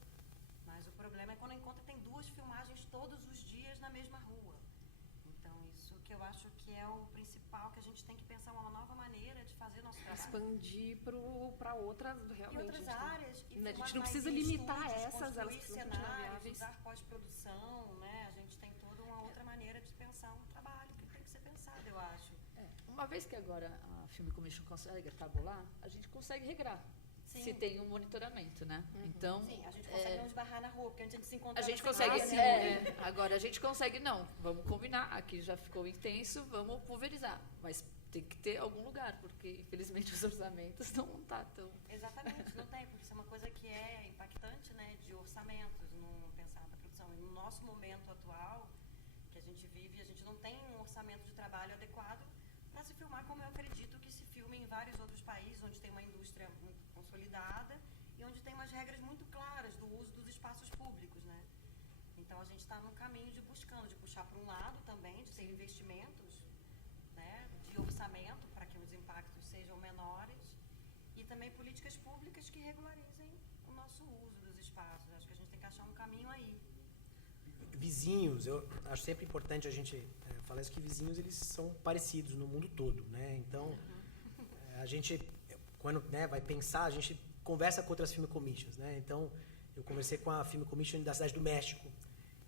Mas o problema é quando encontra tem 2 filmagens todos os dias na mesma rua. Então, isso que eu acho que é o principal, que a gente tem que pensar uma nova maneira de fazer nosso trabalho. Expandir para outras, realmente. E outras áreas. A gente não precisa limitar essas, elas construir cenários, usar pós-produção, né? A gente tem toda uma outra maneira de pensar um trabalho que tem que ser pensado, eu acho. Uma vez que agora a Film Commission consegue tabular, a gente consegue regrar. Sim. Se tem um monitoramento, né? Então, sim, a gente consegue não esbarrar na rua, porque a gente se encontra. a gente consegue, agora a gente consegue não, vamos combinar, aqui já ficou intenso, vamos pulverizar, mas tem que ter algum lugar, porque infelizmente os orçamentos não tá tão... Exatamente, não tem, porque isso é uma coisa que é impactante, né, de orçamentos, no pensar na produção. E no nosso momento atual, que a gente vive, a gente não tem um orçamento de trabalho adequado para se filmar como eu acredito que se filme em vários outros países, onde tem uma indústria muito consolidada e onde tem umas regras muito claras do uso dos espaços públicos, né? Então, a gente está no caminho de buscando, de puxar para um lado também, de ter investimentos, né, de orçamento para que os impactos sejam menores e também políticas públicas que regularizem o nosso uso dos espaços. Acho que a gente tem que achar um caminho aí. Vizinhos, eu acho sempre importante a gente falar isso, que vizinhos eles são parecidos no mundo todo, né? Então, a gente, quando, né, vai pensar, a gente conversa com outras film commissions, né? Então, eu conversei com a Film Commission da Cidade do México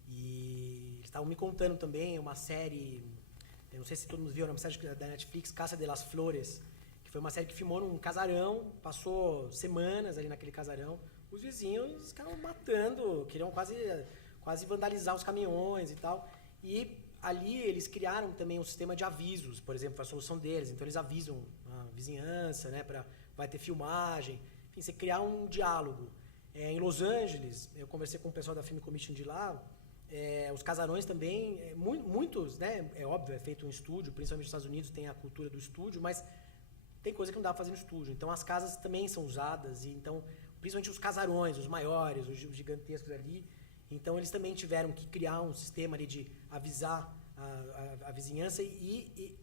e eles estavam me contando também uma série, eu não sei se todo mundo viu, era uma série da Netflix, Casa de las Flores, que foi uma série que filmou num casarão, passou semanas ali naquele casarão. Os vizinhos ficaram matando, queriam quase vandalizar os caminhões e tal. E ali eles criaram também um sistema de avisos, por exemplo, para a solução deles. Então eles avisam a vizinhança, né, vai ter filmagem, enfim, você criar um diálogo. Em Los Angeles, eu conversei com o pessoal da Film Commission de lá, os casarões também, muitos, né, é óbvio, é feito um estúdio, principalmente nos Estados Unidos tem a cultura do estúdio, mas tem coisa que não dá para fazer no estúdio. Então as casas também são usadas, e então, principalmente os casarões, os maiores, os gigantescos ali, então eles também tiveram que criar um sistema ali de avisar a vizinhança e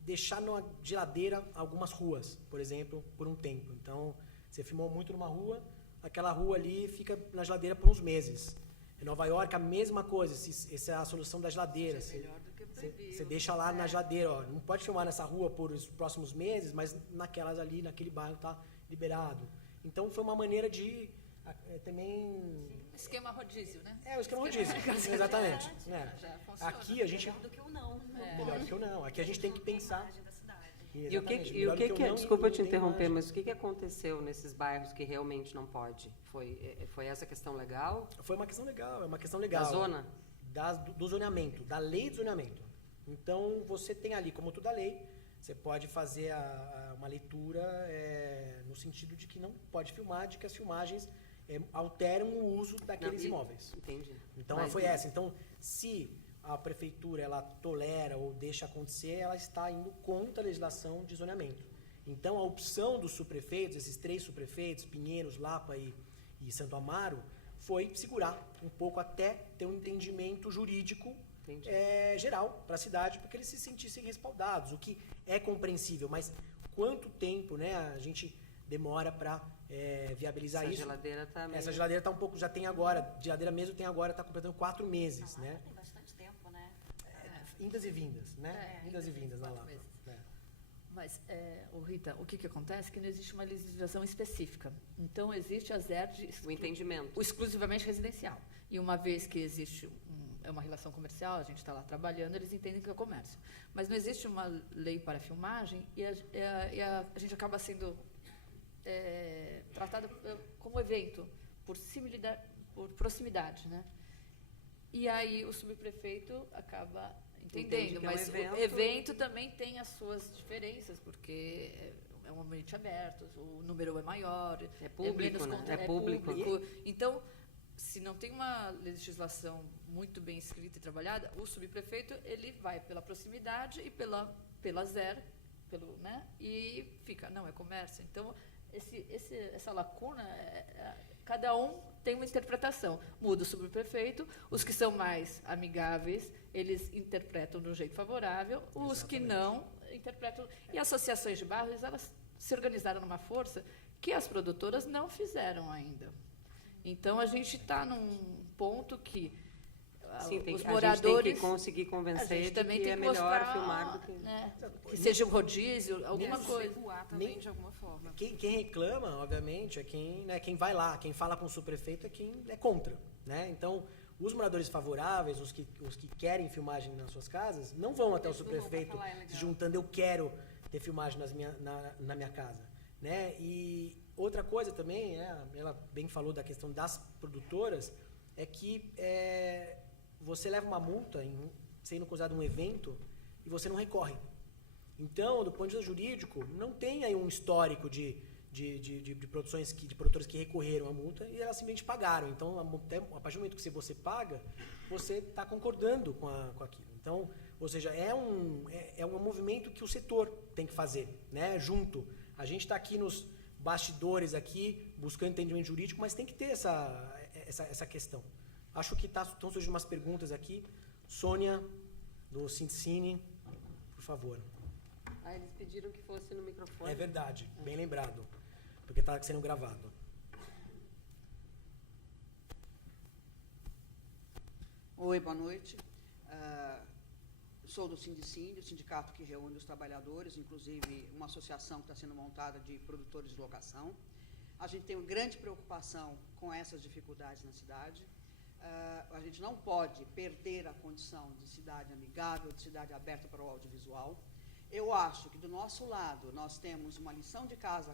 deixar na geladeira algumas ruas, por exemplo, por um tempo. Então, você filmou muito numa rua, aquela rua ali fica na geladeira por uns meses. Em Nova York, a mesma coisa, essa é a solução da geladeira. Você deixa lá na geladeira, ó, não pode filmar nessa rua por os próximos meses, mas naquelas ali, naquele bairro está liberado. Então, foi uma maneira de também... Esquema rodízio, né? O esquema rodízio, exatamente. Já funciona. Aqui a gente... Melhor do que o não. Melhor do que o não. Aqui a gente tem que pensar... E o que desculpa te interromper, mas o que aconteceu nesses bairros que realmente não pode? Foi essa questão legal? Foi uma questão legal, é uma questão legal. Da zona? Do zoneamento, da lei de zoneamento. Então, você tem ali, como toda lei, você pode fazer uma leitura no sentido de que não pode filmar, de que as filmagens alteram o uso daqueles imóveis. Entendi. Então, ela foi essa. Então, se a prefeitura ela tolera ou deixa acontecer, ela está indo contra a legislação de zoneamento. Então, a opção dos subprefeitos, esses 3 subprefeitos, Pinheiros, Lapa e Santo Amaro, foi segurar um pouco até ter um entendimento jurídico geral para a cidade, para que eles se sentissem respaldados, o que é compreensível, mas quanto tempo, né, a gente demora para viabilizar isso? Essa geladeira está um pouco, já tem agora, geladeira mesmo tem agora, está completando 4 meses, né? Tem bastante tempo, né? Indas e vindas, né? Indas e vindas na Lapa. Mas, Rita, o que acontece é que não existe uma legislação específica. Então, existe a ZERD... O entendimento. Exclusivamente residencial. E uma vez que existe uma relação comercial, a gente está lá trabalhando, eles entendem que é comércio. Mas não existe uma lei para filmagem e a gente acaba sendo tratado como evento, por proximidade, né? E aí o subprefeito acaba... Entendendo, mas o evento também tem as suas diferenças, porque é um ambiente aberto, o número é maior, é público, menos é público. Então, se não tem uma legislação muito bem escrita e trabalhada, o subprefeito ele vai pela proximidade e pela ZER, né? E fica, não, é comércio. Então, essa lacuna, cada um tem uma interpretação. Muda o subprefeito, os que são mais amigáveis, eles interpretam de um jeito favorável, os que não interpretam... E associações de bairros, elas se organizaram numa força que as produtoras não fizeram ainda. Então, a gente está num ponto que os moradores... A gente tem que conseguir convencer de que é melhor filmar do que... Né, que seja um rodízio, alguma coisa. Também, de alguma forma. Quem reclama, obviamente, é quem vai lá, quem fala com o subprefeito é quem é contra, né? Então, os moradores favoráveis, os que querem filmagem nas suas casas, não vão até o subprefeito se juntando, eu quero ter filmagem na minha casa, né? E outra coisa também, ela bem falou da questão das produtoras, é que você leva uma multa sendo considerado um evento e você não recorre. Então, do ponto de vista jurídico, não tem aí um histórico de produções de produtores que recorreram à multa e elas simplesmente pagaram. Então, a partir do momento que você paga, você está concordando com aquilo. Então, ou seja, é um movimento que o setor tem que fazer, né, junto. A gente está aqui nos bastidores aqui, buscando entendimento jurídico, mas tem que ter essa questão. Acho que estão surgindo umas perguntas aqui. Sônia, do Sindicine, por favor. Eles pediram que fosse no microfone. É verdade, bem lembrado, porque está sendo gravado. Oi, boa noite. Sou do Sindicine, o sindicato que reúne os trabalhadores, inclusive uma associação que está sendo montada de produtores de locação. A gente tem uma grande preocupação com essas dificuldades na cidade. A gente não pode perder a condição de cidade amigável, de cidade aberta para o audiovisual. Eu acho que, do nosso lado, nós temos uma lição de casa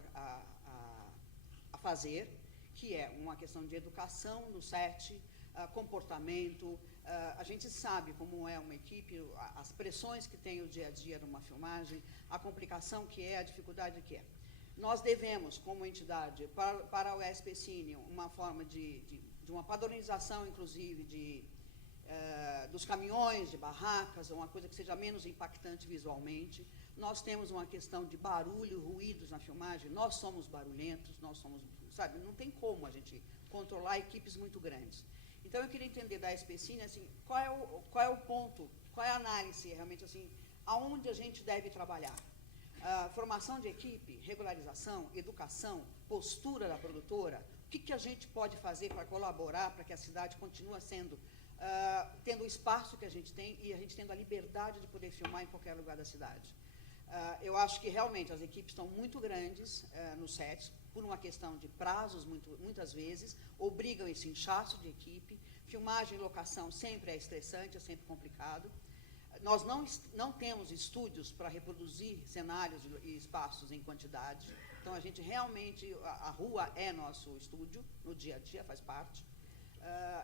a fazer, que é uma questão de educação no set, comportamento. A gente sabe como é uma equipe, as pressões que tem o dia a dia numa filmagem, a complicação que é, a dificuldade que é. Nós devemos, como entidade, para o SPCine, uma forma de uma padronização, inclusive, dos caminhões, de barracas, uma coisa que seja menos impactante visualmente. Nós temos uma questão de barulho, ruídos na filmagem, nós somos barulhentos, nós somos, sabe, não tem como a gente controlar equipes muito grandes. Então, eu queria entender da SPCine, assim, qual é o ponto, qual é a análise, realmente, assim, aonde a gente deve trabalhar. Formação de equipe, regularização, educação, postura da produtora, o que a gente pode fazer para colaborar para que a cidade continue sendo, tendo o espaço que a gente tem e a gente tendo a liberdade de poder filmar em qualquer lugar da cidade. Eu acho que realmente as equipes estão muito grandes nos sets, por uma questão de prazos, muitas vezes, obrigam esse inchaço de equipe. Filmagem e locação sempre é estressante, é sempre complicado. Nós não temos estúdios para reproduzir cenários e espaços em quantidade. Então, a gente realmente, a rua é nosso estúdio, no dia a dia, faz parte.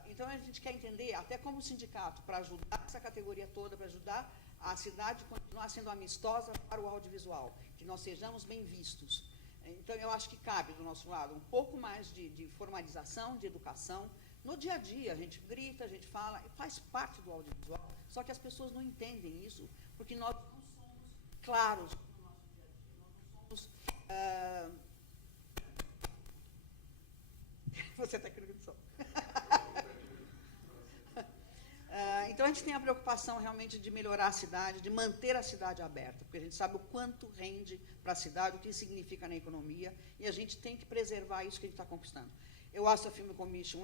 Então, a gente quer entender, até como sindicato, para ajudar essa categoria toda, para ajudar a cidade a continuar sendo amistosa para o audiovisual, que nós sejamos bem vistos. Então, eu acho que cabe, do nosso lado, um pouco mais de formalização, de educação. No dia a dia, a gente grita, a gente fala, faz parte do audiovisual, só que as pessoas não entendem isso, porque nós não somos claros no nosso dia a dia, nós não somos... Você está querendo som. Então, a gente tem a preocupação realmente de melhorar a cidade, de manter a cidade aberta, porque a gente sabe o quanto rende para a cidade, o que significa na economia, e a gente tem que preservar isso que a gente está conquistando. Eu acho a Film Commission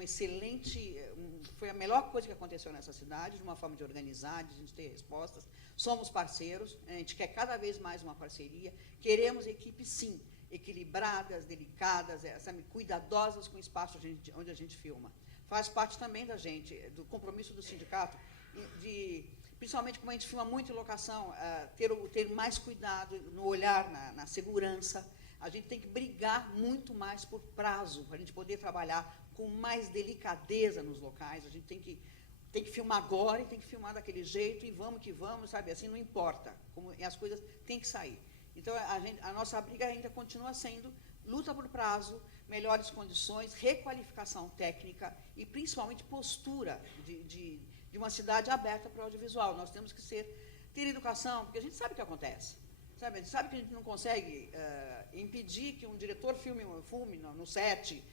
foi a melhor coisa que aconteceu nessa cidade, de uma forma de organizar, de a gente ter respostas. Somos parceiros, a gente quer cada vez mais uma parceria, queremos equipes, sim, equilibradas, delicadas, sabe, cuidadosas com o espaço onde a gente filma. Faz parte também da gente, do compromisso do sindicato, principalmente como a gente filma muito em locação, ter mais cuidado no olhar, na segurança. A gente tem que brigar muito mais por prazo, para a gente poder trabalhar com mais delicadeza nos locais. A gente tem que filmar agora e tem que filmar daquele jeito, e vamos que vamos, sabe, assim, não importa. E as coisas têm que sair. Então, a nossa briga ainda continua sendo luta por prazo, melhores condições, requalificação técnica e, principalmente, postura de uma cidade aberta para o audiovisual. Nós temos que ter educação, porque a gente sabe o que acontece. Sabe? A gente sabe que a gente não consegue impedir que um diretor filme no set.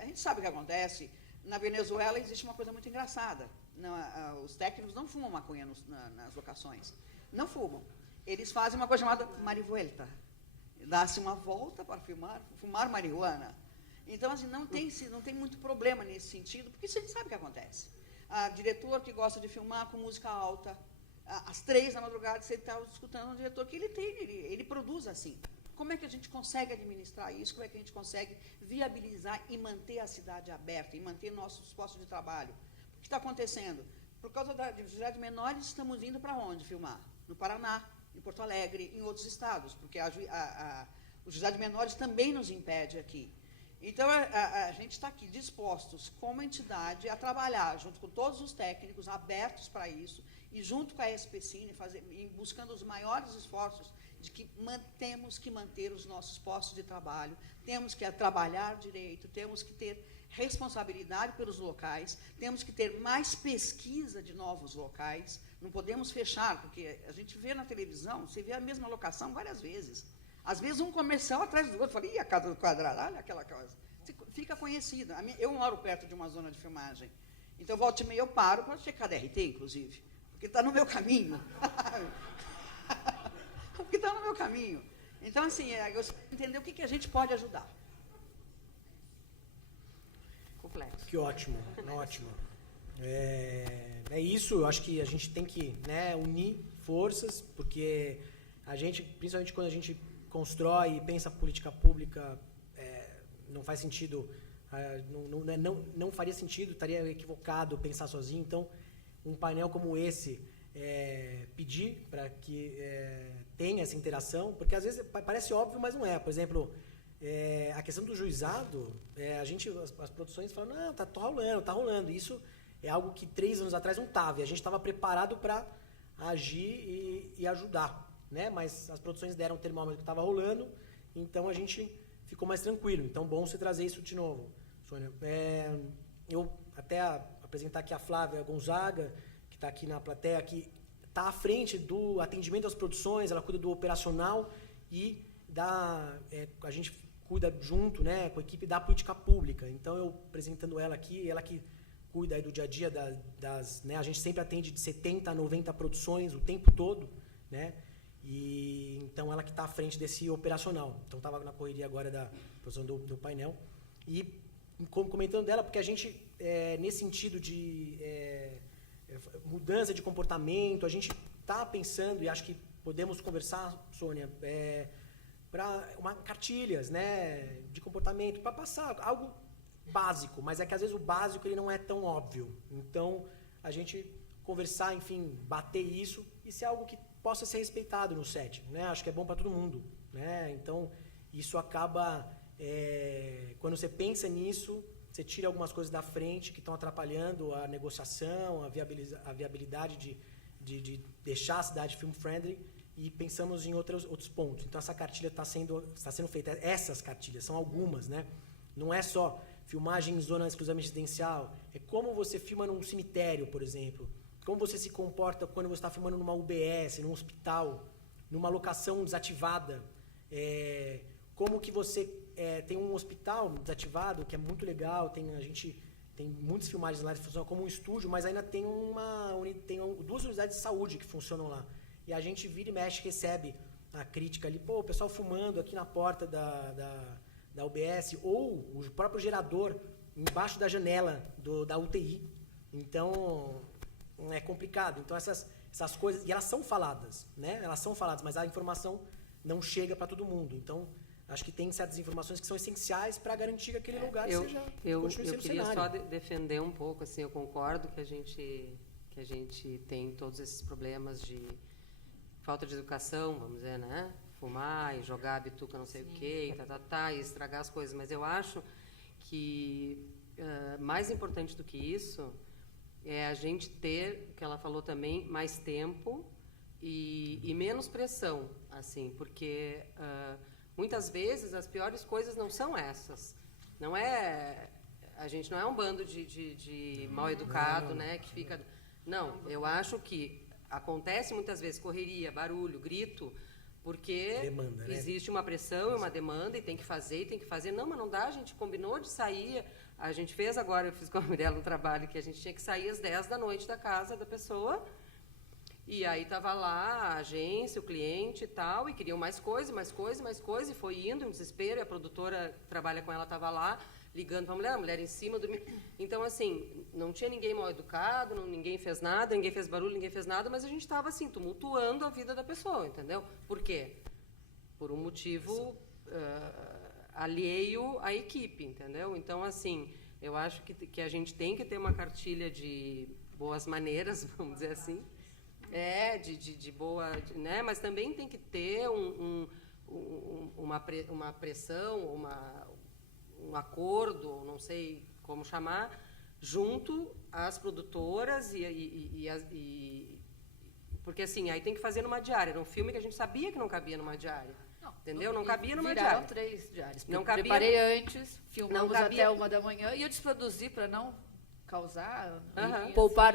A gente sabe o que acontece. Na Venezuela existe uma coisa muito engraçada. Os técnicos não fumam maconha nas locações. Não fumam. Eles fazem uma coisa chamada marivuelta. Dá-se uma volta para fumar marihuana. Então, assim, não tem muito problema nesse sentido, porque a gente sabe o que acontece. Diretor que gosta de filmar com música alta, às 3 da madrugada, você está escutando um diretor que ele produz assim. Como é que a gente consegue administrar isso? Como é que a gente consegue viabilizar e manter a cidade aberta, e manter nossos postos de trabalho? O que está acontecendo? Por causa da diversidade menores, estamos indo para onde filmar? No Paraná, em Porto Alegre, em outros estados, porque os juizados menores também nos impede aqui. Então, a gente está aqui dispostos, como entidade, a trabalhar junto com todos os técnicos, abertos para isso, e junto com a SPCine, buscando os maiores esforços de que temos que manter os nossos postos de trabalho, temos que trabalhar direito, temos que ter responsabilidade pelos locais, temos que ter mais pesquisa de novos locais, não podemos fechar, porque a gente vê na televisão, você vê a mesma locação várias vezes. Às vezes um comercial atrás do outro, fala, ih, a Casa do Quadrado, olha aquela coisa. Fica conhecida. Eu moro perto de uma zona de filmagem, então volta e meia eu paro para checar DRT, inclusive, porque está no meu caminho. Porque está no meu caminho. Então, assim, eu entender o que a gente pode ajudar. Complexo. Que ótimo, ótimo. É isso, eu acho que a gente tem que, né, unir forças, porque a gente, principalmente quando a gente constrói e pensa política pública, não faz sentido, não faria sentido, estaria equivocado pensar sozinho. Então, um painel como esse, pedir para que tenha essa interação, porque às vezes parece óbvio, mas não é. Por exemplo, a questão do juizado, as produções falam, não, tá rolando. Isso é algo que 3 anos atrás não estava, e a gente estava preparado para agir e ajudar, né? Mas as produções deram o termômetro que estava rolando, então a gente ficou mais tranquilo. Então, bom você trazer isso de novo, Sônia. Eu até apresentar aqui a Flávia Gonzaga, que está aqui na plateia, que está à frente do atendimento às produções, ela cuida do operacional e a gente cuida junto, né, com a equipe da política pública. Então, eu apresentando ela aqui, ela que cuida aí do dia a dia né, a gente sempre atende de 70 a 90 produções o tempo todo, né, e então ela que está à frente desse operacional. Então, estava na correria agora da produção do painel. E comentando dela, porque a gente, nesse sentido de mudança de comportamento, a gente está pensando, e acho que podemos conversar, Sônia, para cartilhas, né, de comportamento, para passar algo básico, mas é que às vezes o básico ele não é tão óbvio. Então, a gente conversar, enfim, bater isso e ser algo que possa ser respeitado no set, né? Acho que é bom para todo mundo, né? Então, isso acaba, quando você pensa nisso, você tira algumas coisas da frente que estão atrapalhando a negociação, a viabilidade de deixar a cidade film-friendly, e pensamos em outros pontos. Então, essa cartilha está sendo feita. Essas cartilhas são algumas, né? Não é só filmagem em zona exclusivamente residencial, é como você filma num cemitério, por exemplo, como você se comporta quando você está filmando numa UBS, num hospital, numa locação desativada, como que você tem um hospital desativado, que é muito legal, a gente tem muitas filmagens lá que funcionam como um estúdio, mas ainda tem 2 unidades de saúde que funcionam lá. E a gente vira e mexe, recebe a crítica ali, o pessoal fumando aqui na porta da UBS, ou o próprio gerador embaixo da janela da UTI. Então, é complicado. Então, essas coisas, e elas são faladas, né? Elas são faladas, mas a informação não chega para todo mundo. Então, acho que tem certas informações que são essenciais para garantir que aquele lugar continue sendo eu cenário. queria só defender um pouco, assim, eu concordo que a gente tem todos esses problemas de falta de educação, vamos dizer, né? Fumar e jogar a bituca não sei o quê, e estragar as coisas. Mas eu acho que mais importante do que isso é a gente ter, que ela falou também, mais tempo e menos pressão, assim, porque muitas vezes as piores coisas não são essas. A gente não é um bando de mal educado, né? Que fica. Não, eu acho que acontece muitas vezes correria, barulho, grito, porque demanda, né? Existe uma pressão e uma demanda e tem que fazer. Não, mas não dá, a gente combinou de sair. A gente fez agora, eu fiz com a Mirella um trabalho que a gente tinha que sair às 10 da noite da casa da pessoa. E aí estava lá a agência, o cliente e tal, e queriam mais coisa, e foi indo, um desespero, e a produtora que trabalha com ela estava lá, ligando para a mulher em cima, dormindo. Então, assim, não tinha ninguém mal educado, ninguém fez nada, ninguém fez barulho, ninguém fez nada, mas a gente estava, assim, tumultuando a vida da pessoa, entendeu? Por quê? Por um motivo alheio à equipe, entendeu? Então, assim, eu acho que a gente tem que ter uma cartilha de boas maneiras, vamos dizer assim, de boa, né? Mas também tem que ter uma pressão, um acordo, não sei como chamar, junto às produtoras e Porque, assim, aí tem que fazer numa diária. Era um filme que a gente sabia que não cabia numa diária. Entendeu? Não cabia numa Viraram diária. 3 diárias. Não cabia- Preparei antes, filmamos não cabia- até 1h e eu desproduzi para não causar Aham. e poupar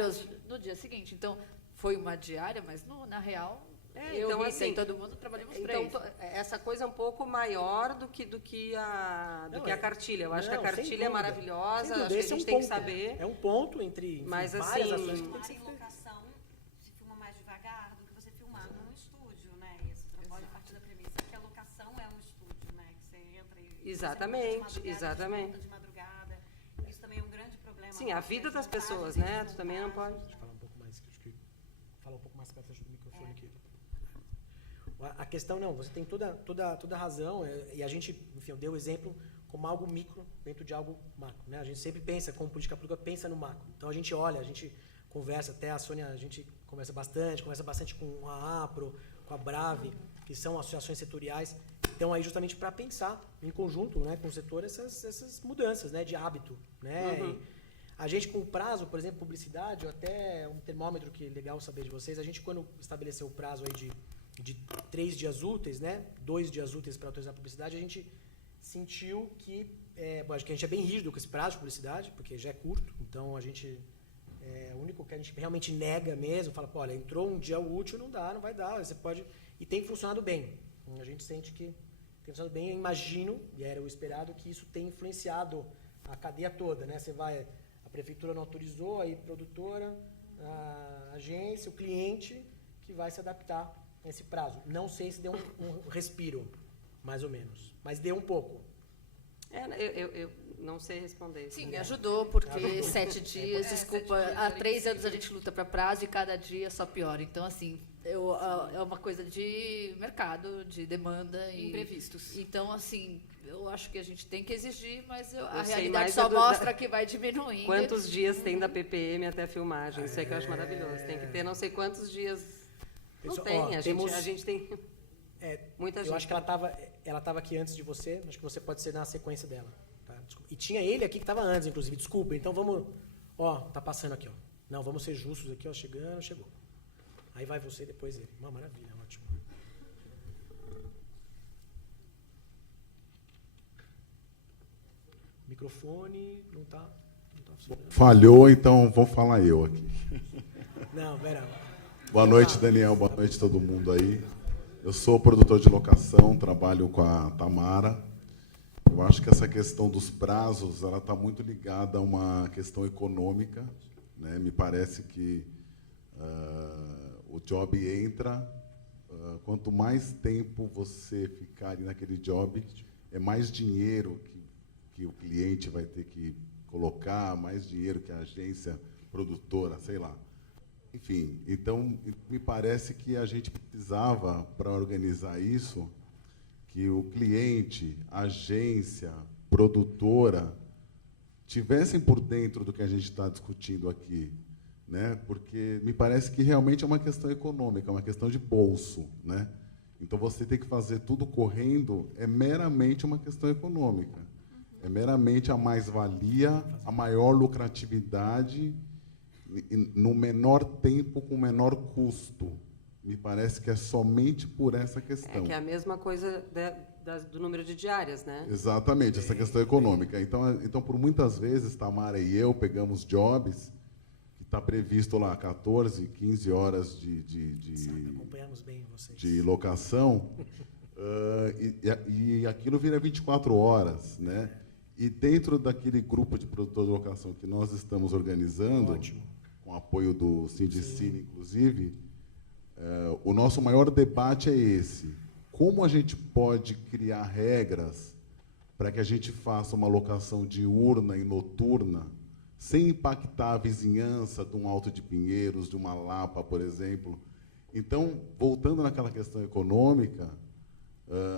no dia seguinte. Então, foi uma diária, mas na real, eu então, Rita assim, e todo mundo trabalhamos Então, 3. essa coisa é um pouco maior do que a cartilha. Eu acho que a Não, sem cartilha é dúvida. maravilhosa, Sem acho dúvida, que a esse é gente um tem que ponto, saber. É um ponto entre enfim, Mas, várias assim, ações que tem que ser Filmar em feitas. locação se filma mais devagar do que você filmar num estúdio, né? Isso não pode partir da premissa que a locação é um estúdio, né? Que você entra e Exatamente, você volta exatamente. de madrugada. Isso também é um grande problema. Sim, a vida das pessoas, né? Tu também não pode... Deixa eu falar um pouco mais, acho que falar um pouco mais para frente do microfone aqui. A questão não, você tem toda a razão, e a gente, enfim, eu dei o exemplo como algo micro dentro de algo macro, né? A gente sempre pensa, como política pública, pensa no macro. Então a gente olha, a gente conversa, até a Sônia, a gente conversa bastante com a APRO, com a Brave, que são associações setoriais. Então aí justamente para pensar em conjunto, né, com o setor essas mudanças, né, de hábito, né? Uhum. E a gente com o prazo, por exemplo, publicidade, ou até um termômetro que é legal saber de vocês, a gente quando estabeleceu o prazo aí de 3 dias úteis, né, 2 dias úteis para autorizar a publicidade, a gente sentiu que, acho que a gente é bem rígido com esse prazo de publicidade, porque já é curto, então a gente, o único que a gente realmente nega mesmo, fala, pô, olha, entrou um dia útil, não vai dar, você pode, e tem funcionado bem. A gente sente que tem funcionado bem, eu imagino, e era o esperado, que isso tem influenciado a cadeia toda, né, você vai, a prefeitura não autorizou, aí produtora, a agência, o cliente, que vai se adaptar nesse prazo. Não sei se deu um respiro, mais ou menos, mas deu um pouco. Eu não sei responder isso. Sim, me ajudou, porque Ajudou. 7 dias, desculpa, 7 dias, há 3 anos a gente luta para prazo e cada dia só piora. Então, assim, é uma coisa de mercado, de demanda. Imprevistos. Então, assim, eu acho que a gente tem que exigir, mas a sei realidade mais só da- mostra que vai diminuindo. Quantos dias tem da PPM até a filmagem? Isso é que eu acho maravilhoso. Tem que ter não sei quantos dias. Não Pessoal, tem, ó, a temos- gente tem muita Eu gente. acho que ela estava aqui antes de você, acho que você pode ser na sequência dela. Tá? Desculpa. E tinha ele aqui que estava antes, inclusive, desculpa. Então vamos, tá passando aqui, ó. Não, vamos ser justos aqui, ó, chegou. Aí vai você, depois ele. Uma maravilha, ótimo. Microfone não tá funcionando. Falhou, então vou falar eu aqui. Não, pera. Boa noite, Daniel. Boa noite, todo mundo aí. Eu sou produtor de locação, trabalho com a Tamara. Eu acho que essa questão dos prazos, ela está muito ligada a uma questão econômica, né? Me parece que o job entra, quanto mais tempo você ficar ali naquele job, é mais dinheiro que o cliente vai ter que colocar, mais dinheiro que a agência produtora, sei lá. Enfim, então, me parece que a gente precisava, para organizar isso, que o cliente, a agência, produtora, tivessem por dentro do que a gente está discutindo aqui, né? Porque me parece que realmente é uma questão econômica, é uma questão de bolso, né? Então, você ter que fazer tudo correndo é meramente uma questão econômica. É meramente a mais-valia, a maior lucratividade no menor tempo, com menor custo. Me parece que é somente por essa questão. É que é a mesma coisa do número de diárias, né? Exatamente, essa questão econômica. Então, por muitas vezes, Tamara e eu pegamos jobs que está previsto lá 14, 15 horas Acompanhamos bem vocês. de locação, e aquilo vira 24 horas, né? E dentro daquele grupo de produtor de locação que nós estamos organizando, Ótimo. com apoio do Sindicine, inclusive, o nosso maior debate é esse. Como a gente pode criar regras para que a gente faça uma locação diurna e noturna, sem impactar a vizinhança de um Alto de Pinheiros, de uma Lapa, por exemplo? Então, voltando naquela questão econômica,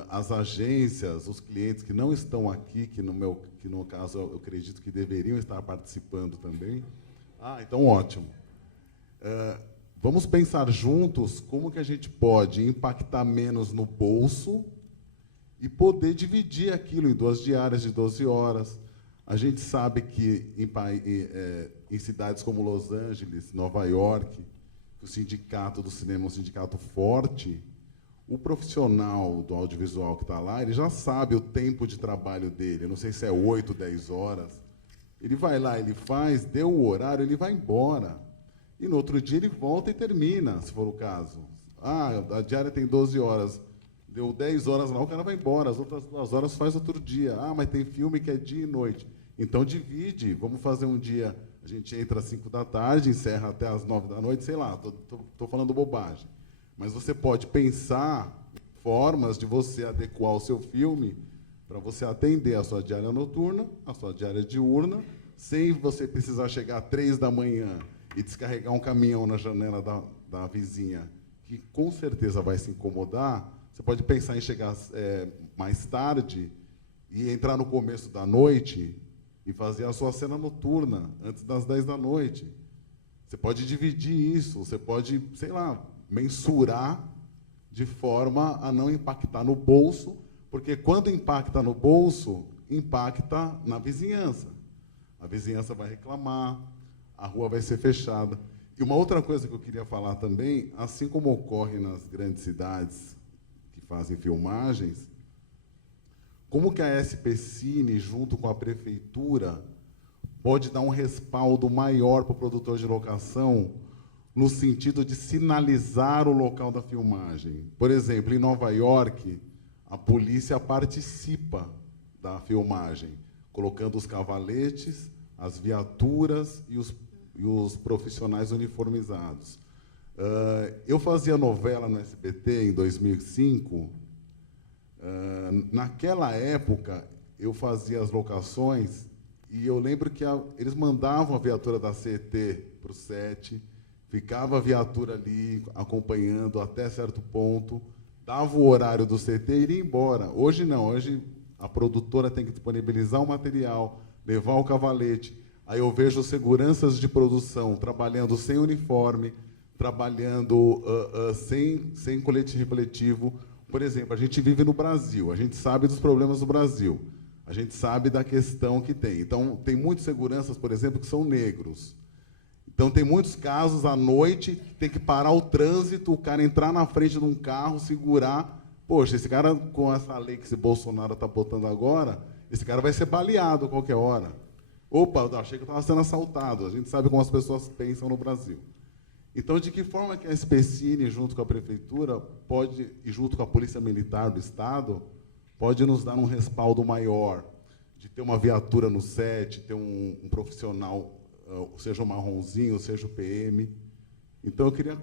as agências, os clientes que não estão aqui, que no caso eu acredito que deveriam estar participando também. Então ótimo. Vamos pensar juntos como que a gente pode impactar menos no bolso e poder dividir aquilo em 2 diárias de 12 horas. A gente sabe que em cidades como Los Angeles, Nova York, que o sindicato do cinema é um sindicato forte, o profissional do audiovisual que está lá, ele já sabe o tempo de trabalho dele. Eu não sei se é 8, 10 horas. Ele vai lá, ele faz, deu o horário, ele vai embora. E no outro dia ele volta e termina, se for o caso. Ah, a diária tem 12 horas. Deu 10 horas lá, o cara vai embora. As outras 2 horas faz outro dia. Ah, mas tem filme que é dia e noite. Então divide. Vamos fazer um dia, a gente entra às 5 da tarde, encerra até às 9 da noite, sei lá, estou falando bobagem. Mas você pode pensar formas de você adequar o seu filme para você atender a sua diária noturna, a sua diária diurna, sem você precisar chegar às 3 da manhã e descarregar um caminhão na janela da vizinha, que com certeza vai se incomodar. Você pode pensar em chegar mais tarde e entrar no começo da noite e fazer a sua cena noturna antes das 10 da noite. Você pode dividir isso, você pode, sei lá, mensurar de forma a não impactar no bolso, porque quando impacta no bolso, impacta na vizinhança. A vizinhança vai reclamar, a rua vai ser fechada. E uma outra coisa que eu queria falar também, assim como ocorre nas grandes cidades que fazem filmagens, como que a SP Cine, junto com a prefeitura, pode dar um respaldo maior para o produtor de locação no sentido de sinalizar o local da filmagem? Por exemplo, em Nova York, a polícia participa da filmagem, colocando os cavaletes, as viaturas e os profissionais uniformizados. Eu fazia novela no SBT em 2005. Naquela época, eu fazia as locações e eu lembro que eles mandavam a viatura da CET para o set, ficava a viatura ali acompanhando até certo ponto, dava o horário do CT e iria embora. Hoje não, hoje a produtora tem que disponibilizar o material, levar o cavalete. Aí eu vejo seguranças de produção trabalhando sem uniforme, trabalhando sem colete refletivo. Por exemplo, a gente vive no Brasil, a gente sabe dos problemas do Brasil, a gente sabe da questão que tem. Então, tem muitos seguranças, por exemplo, que são negros. Então, tem muitos casos à noite que tem que parar o trânsito, o cara entrar na frente de um carro, segurar. Poxa, esse cara, com essa lei que esse Bolsonaro está botando agora, esse cara vai ser baleado a qualquer hora. Opa, eu achei que eu estava sendo assaltado. A gente sabe como as pessoas pensam no Brasil. Então, de que forma que a SP Cine, junto com a prefeitura, pode, e junto com a Polícia Militar do Estado, pode nos dar um respaldo maior, de ter uma viatura no set, ter um profissional, seja o marronzinho, seja o PM. Então, eu queria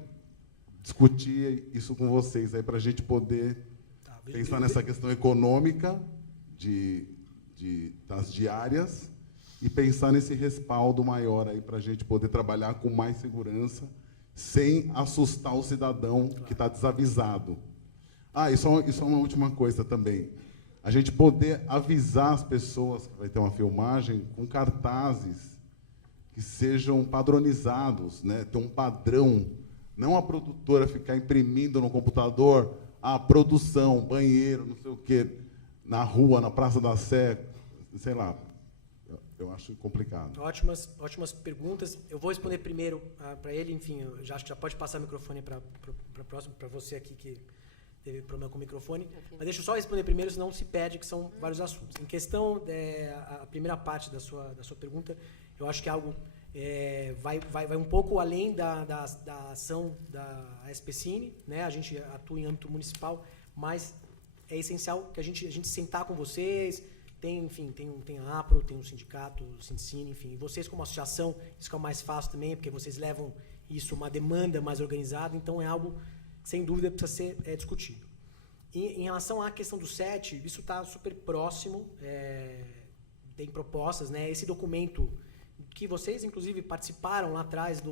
discutir isso com vocês, para a gente poder pensar nessa questão econômica das diárias e pensar nesse respaldo maior para a gente poder trabalhar com mais segurança, sem assustar o cidadão que está desavisado. Isso é uma última coisa também. A gente poder avisar as pessoas que vai ter uma filmagem com cartazes que sejam padronizados, né? Ter um padrão, não a produtora ficar imprimindo no computador a produção, banheiro, não sei o quê, na rua, na Praça da Sé, sei lá. Eu acho complicado. Ótimas perguntas. Eu vou responder primeiro para ele, enfim, eu acho que já pode passar o microfone para próximo, para você aqui que teve problema com o microfone. Mas deixa eu só responder primeiro, senão se perde, que são vários assuntos. Em questão, a primeira parte da sua pergunta, eu acho que é algo vai um pouco além da ação da SP Cine, né? A gente atua em âmbito municipal, mas é essencial que a gente sentar com vocês. Tem a APRO, tem um sindicato, o Sindicine, enfim. Vocês, como associação, isso que é o mais fácil também, porque vocês levam isso, uma demanda mais organizada, então é algo que, sem dúvida, precisa ser discutido. Em relação à questão do set, isso está super próximo, tem propostas, né? Esse documento que vocês, inclusive, participaram lá atrás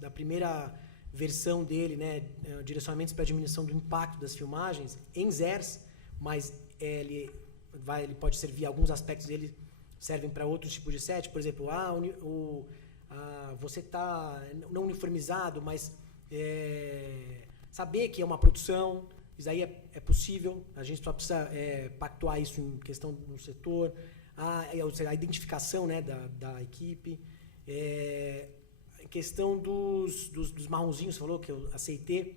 da primeira versão dele, né? Direcionamentos para a diminuição do impacto das filmagens, em ZERS, mas ele pode servir, alguns aspectos dele servem para outros tipos de set, por exemplo, você está não uniformizado, mas saber que é uma produção, isso aí é possível, a gente só precisa pactuar isso em questão no setor, a identificação, né, da equipe, questão dos marronzinhos, você falou que a CIT,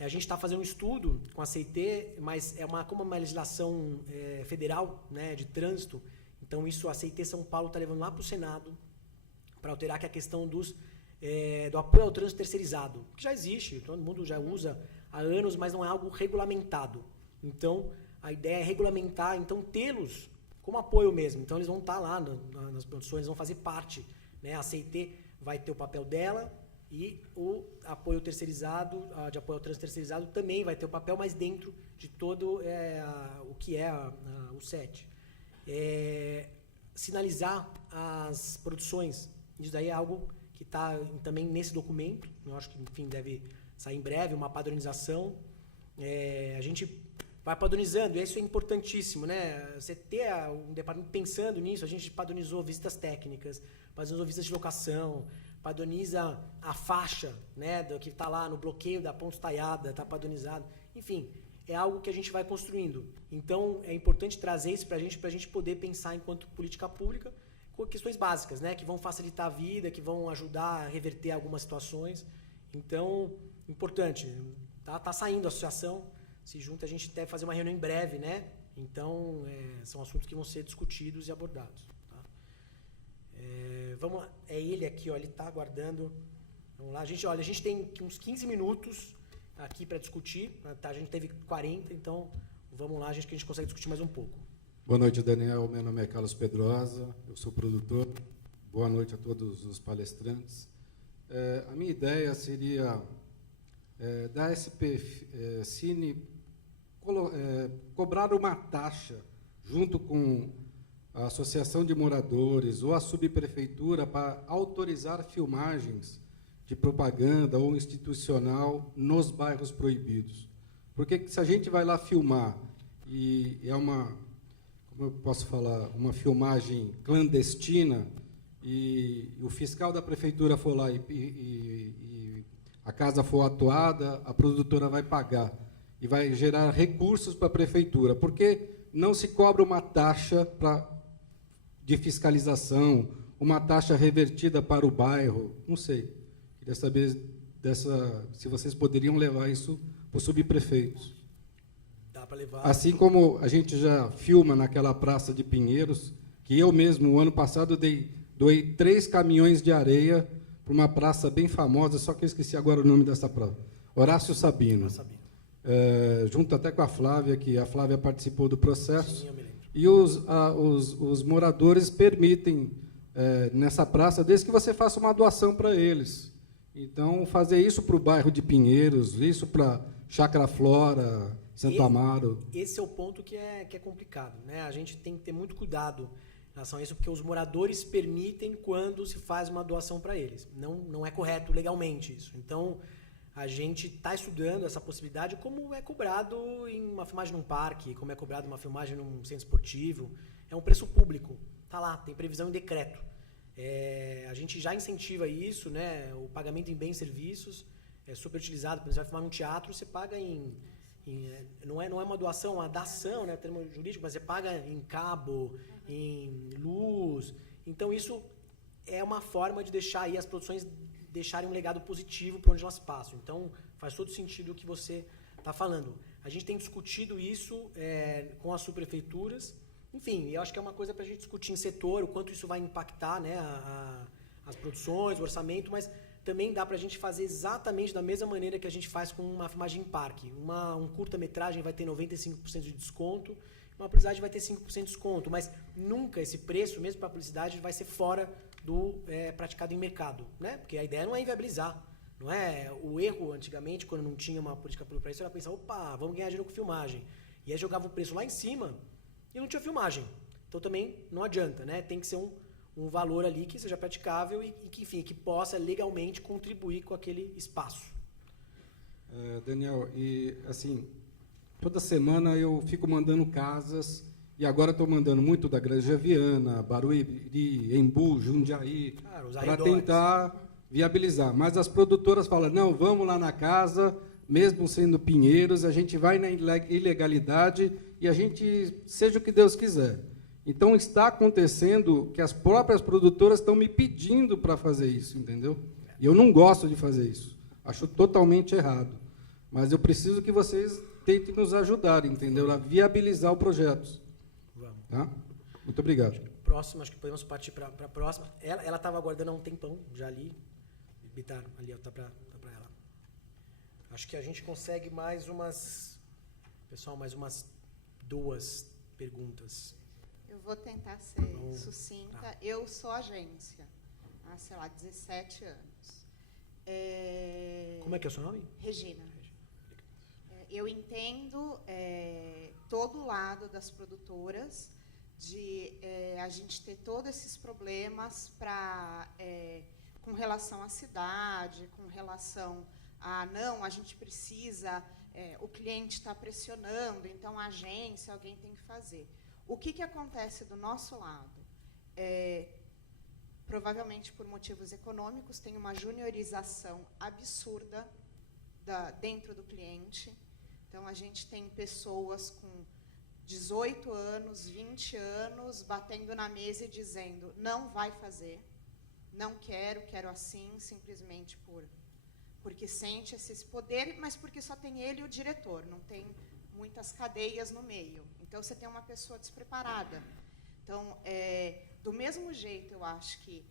a gente está fazendo um estudo com a CIT, mas como uma legislação federal, né, de trânsito, então isso a CIT São Paulo está levando lá para o Senado para alterar, que é a questão do apoio ao trânsito terceirizado, que já existe, todo mundo já usa há anos, mas não é algo regulamentado. Então, a ideia é regulamentar, então tê-los como apoio mesmo. Então, eles vão estar lá nas produções, vão fazer parte, né? A CIT vai ter o papel dela e o apoio terceirizado, de apoio ao trânsito terceirizado, também vai ter o papel, mas dentro de todo o que é o SET. Sinalizar as produções, isso daí é algo que está também nesse documento, eu acho que, enfim, deve sair em breve, uma padronização. A gente vai padronizando, e isso é importantíssimo, né? Você ter um departamento pensando nisso, a gente padronizou visitas técnicas, padronizou visitas de locação, padroniza a faixa, né, do que está lá no bloqueio da ponte estaiada, está padronizado. Enfim, é algo que a gente vai construindo. Então, é importante trazer isso para a gente poder pensar enquanto política pública com questões básicas, né, que vão facilitar a vida, que vão ajudar a reverter algumas situações. Então, importante, tá saindo a associação, se junta, a gente deve fazer uma reunião em breve, né? Então, são assuntos que vão ser discutidos e abordados. Tá? Vamos lá. É ele aqui, ó, ele está aguardando. Vamos lá. A gente tem uns 15 minutos aqui para discutir. Tá? A gente teve 40, então vamos lá, que a gente consegue discutir mais um pouco. Boa noite, Daniel. Meu nome é Carlos Pedrosa, eu sou produtor. Boa noite a todos os palestrantes. A minha ideia seria da SP Cine cobrar uma taxa junto com a Associação de Moradores ou a Subprefeitura para autorizar filmagens de propaganda ou institucional nos bairros proibidos. Porque se a gente vai lá filmar e é como eu posso falar, uma filmagem clandestina e o fiscal da prefeitura for lá e a casa for atuada, a produtora vai pagar e vai gerar recursos para a prefeitura. Por que não se cobra uma taxa de fiscalização, uma taxa revertida para o bairro? Não sei. Queria saber se vocês poderiam levar isso para os subprefeitos. Dá para levar. Assim como a gente já filma naquela praça de Pinheiros, que eu mesmo, o ano passado, doei 3 caminhões de areia para uma praça bem famosa, só que eu esqueci agora o nome dessa praça. Horácio Sabino. Junto até com a Flávia, que a Flávia participou do processo. Sim, eu me lembro. E os moradores permitem, nessa praça, desde que você faça uma doação para eles. Então, fazer isso para o bairro de Pinheiros, isso para Chácara Flora, Santo Amaro. Esse é o ponto que é complicado, né? A gente tem que ter muito cuidado em relação a isso, porque os moradores permitem quando se faz uma doação para eles. Não é correto legalmente isso. Então, a gente está estudando essa possibilidade, como é cobrado em uma filmagem num parque, como é cobrado em uma filmagem num centro esportivo. É um preço público. Está lá, tem previsão em decreto. A gente já incentiva isso, né? O pagamento em bens e serviços é super utilizado. Quando você vai filmar num teatro, você paga não é uma doação, é uma dação, né? Termo jurídico, mas você paga em cabo, em luz. Então, isso é uma forma de deixar aí as produções deixarem um legado positivo para onde elas passam. Então, faz todo sentido o que você está falando. A gente tem discutido isso com as subprefeituras. Enfim, eu acho que é uma coisa para a gente discutir em setor, o quanto isso vai impactar, né, as produções, o orçamento, mas também dá para a gente fazer exatamente da mesma maneira que a gente faz com uma filmagem em parque. Um curta-metragem vai ter 95% de desconto, uma publicidade vai ter 5% de desconto, mas nunca esse preço, mesmo para a publicidade, vai ser fora do praticado em mercado, né? Porque a ideia não é inviabilizar. Não é o erro, antigamente, quando não tinha uma política pública para isso, era pensar, opa, vamos ganhar dinheiro com filmagem. E aí jogava o preço lá em cima e não tinha filmagem. Então também não adianta, né? Tem que ser um valor ali que seja praticável e que, enfim, que possa legalmente contribuir com aquele espaço. Daniel, e assim, toda semana eu fico mandando casas, e agora estou mandando muito da Granja Viana, Barueri, Embu, Jundiaí, para tentar viabilizar. Mas as produtoras falam, não, vamos lá na casa, mesmo sendo Pinheiros, a gente vai na ilegalidade e a gente seja o que Deus quiser. Então, está acontecendo que as próprias produtoras estão me pedindo para fazer isso, entendeu? E eu não gosto de fazer isso. Acho totalmente errado. Mas eu preciso que vocês tentem nos ajudar, entendeu? A viabilizar o projeto. Vamos. Tá? Muito obrigado. Próximo, acho que podemos partir para a próxima. Ela estava aguardando há um tempão, já ali. Bitar, ali, ó, tá para ela. Acho que a gente consegue mais umas... Pessoal, mais umas 2 perguntas. Eu vou tentar ser Vamos. sucinta. Tá. Eu sou agência há, sei lá, 17 anos. Como é que é o seu nome? Regina. Eu entendo todo o lado das produtoras de a gente ter todos esses problemas com relação à cidade, com relação a não, a gente precisa, o cliente está pressionando, então a agência, alguém tem que fazer. O que acontece do nosso lado? Provavelmente por motivos econômicos, tem uma juniorização absurda dentro do cliente. Então, a gente tem pessoas com 18 anos, 20 anos, batendo na mesa e dizendo, não vai fazer, não quero assim, simplesmente porque sente esse poder, mas porque só tem ele e o diretor, não tem muitas cadeias no meio. Então, você tem uma pessoa despreparada. Então, do mesmo jeito, eu acho que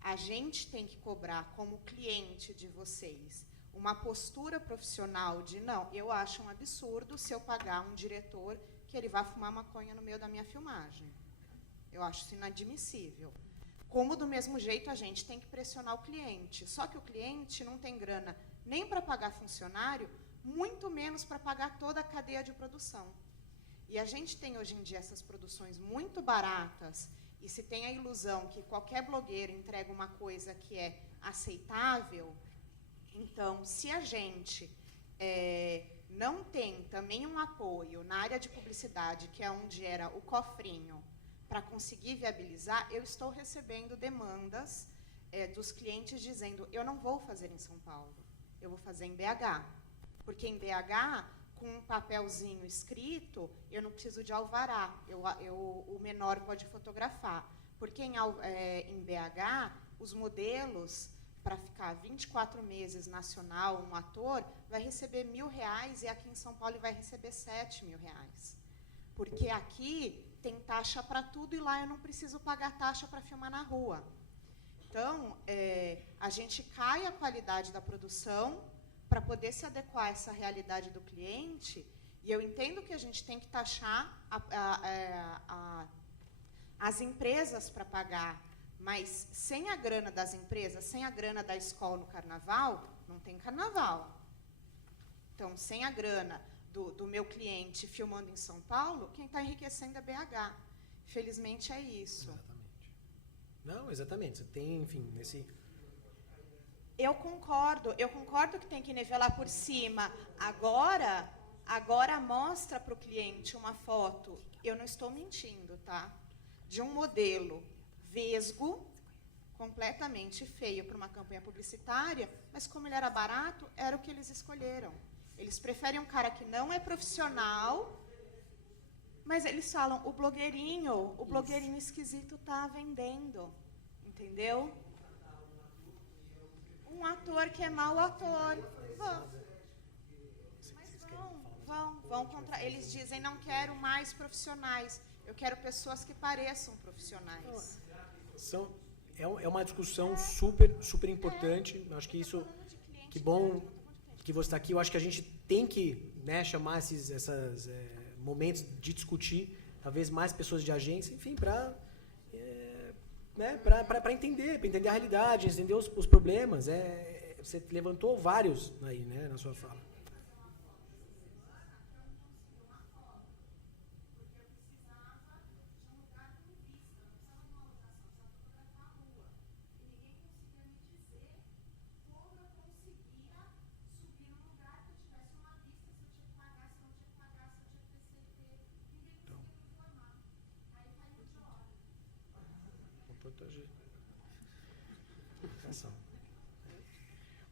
a gente tem que cobrar, como cliente de vocês, uma postura profissional de, não, eu acho um absurdo se eu pagar um diretor que ele vá fumar maconha no meio da minha filmagem. Eu acho isso inadmissível. Como, do mesmo jeito, a gente tem que pressionar o cliente. Só que o cliente não tem grana nem para pagar funcionário, muito menos para pagar toda a cadeia de produção. E a gente tem, hoje em dia, essas produções muito baratas, e se tem a ilusão que qualquer blogueiro entrega uma coisa que é aceitável. Então, se a gente não tem também um apoio na área de publicidade, que é onde era o cofrinho, para conseguir viabilizar, eu estou recebendo demandas dos clientes dizendo, eu não vou fazer em São Paulo, eu vou fazer em BH. Porque em BH, com um papelzinho escrito, eu não preciso de alvará, o menor pode fotografar. Porque em BH, os modelos, para ficar 24 meses nacional, um ator, vai receber R$1.000 e aqui em São Paulo ele vai receber R$7.000. Porque aqui tem taxa para tudo e lá eu não preciso pagar taxa para filmar na rua. Então, a gente cai a qualidade da produção para poder se adequar a essa realidade do cliente, e eu entendo que a gente tem que taxar as empresas para pagar, mas sem a grana das empresas, sem a grana da escola no carnaval, não tem carnaval. Então, sem a grana do meu cliente filmando em São Paulo, quem está enriquecendo é BH. Felizmente é isso. Exatamente. Não, exatamente. Você tem, enfim, Eu concordo que tem que nivelar por cima. Agora mostra para o cliente uma foto, eu não estou mentindo, tá? De um modelo vesgo, completamente feio para uma campanha publicitária, mas como ele era barato, era o que eles escolheram. Eles preferem um cara que não é profissional, mas eles falam, o blogueirinho esquisito está vendendo, entendeu? Um ator que é mau ator. Vão contra. Eles dizem, não quero mais profissionais. Eu quero pessoas que pareçam profissionais. É uma discussão super importante. Acho que isso, que bom que você está aqui. Eu acho que a gente tem que, né, chamar esses momentos de discutir, talvez mais pessoas de agência, enfim, para entender a realidade, entender os problemas. Você levantou vários aí, né, na sua fala.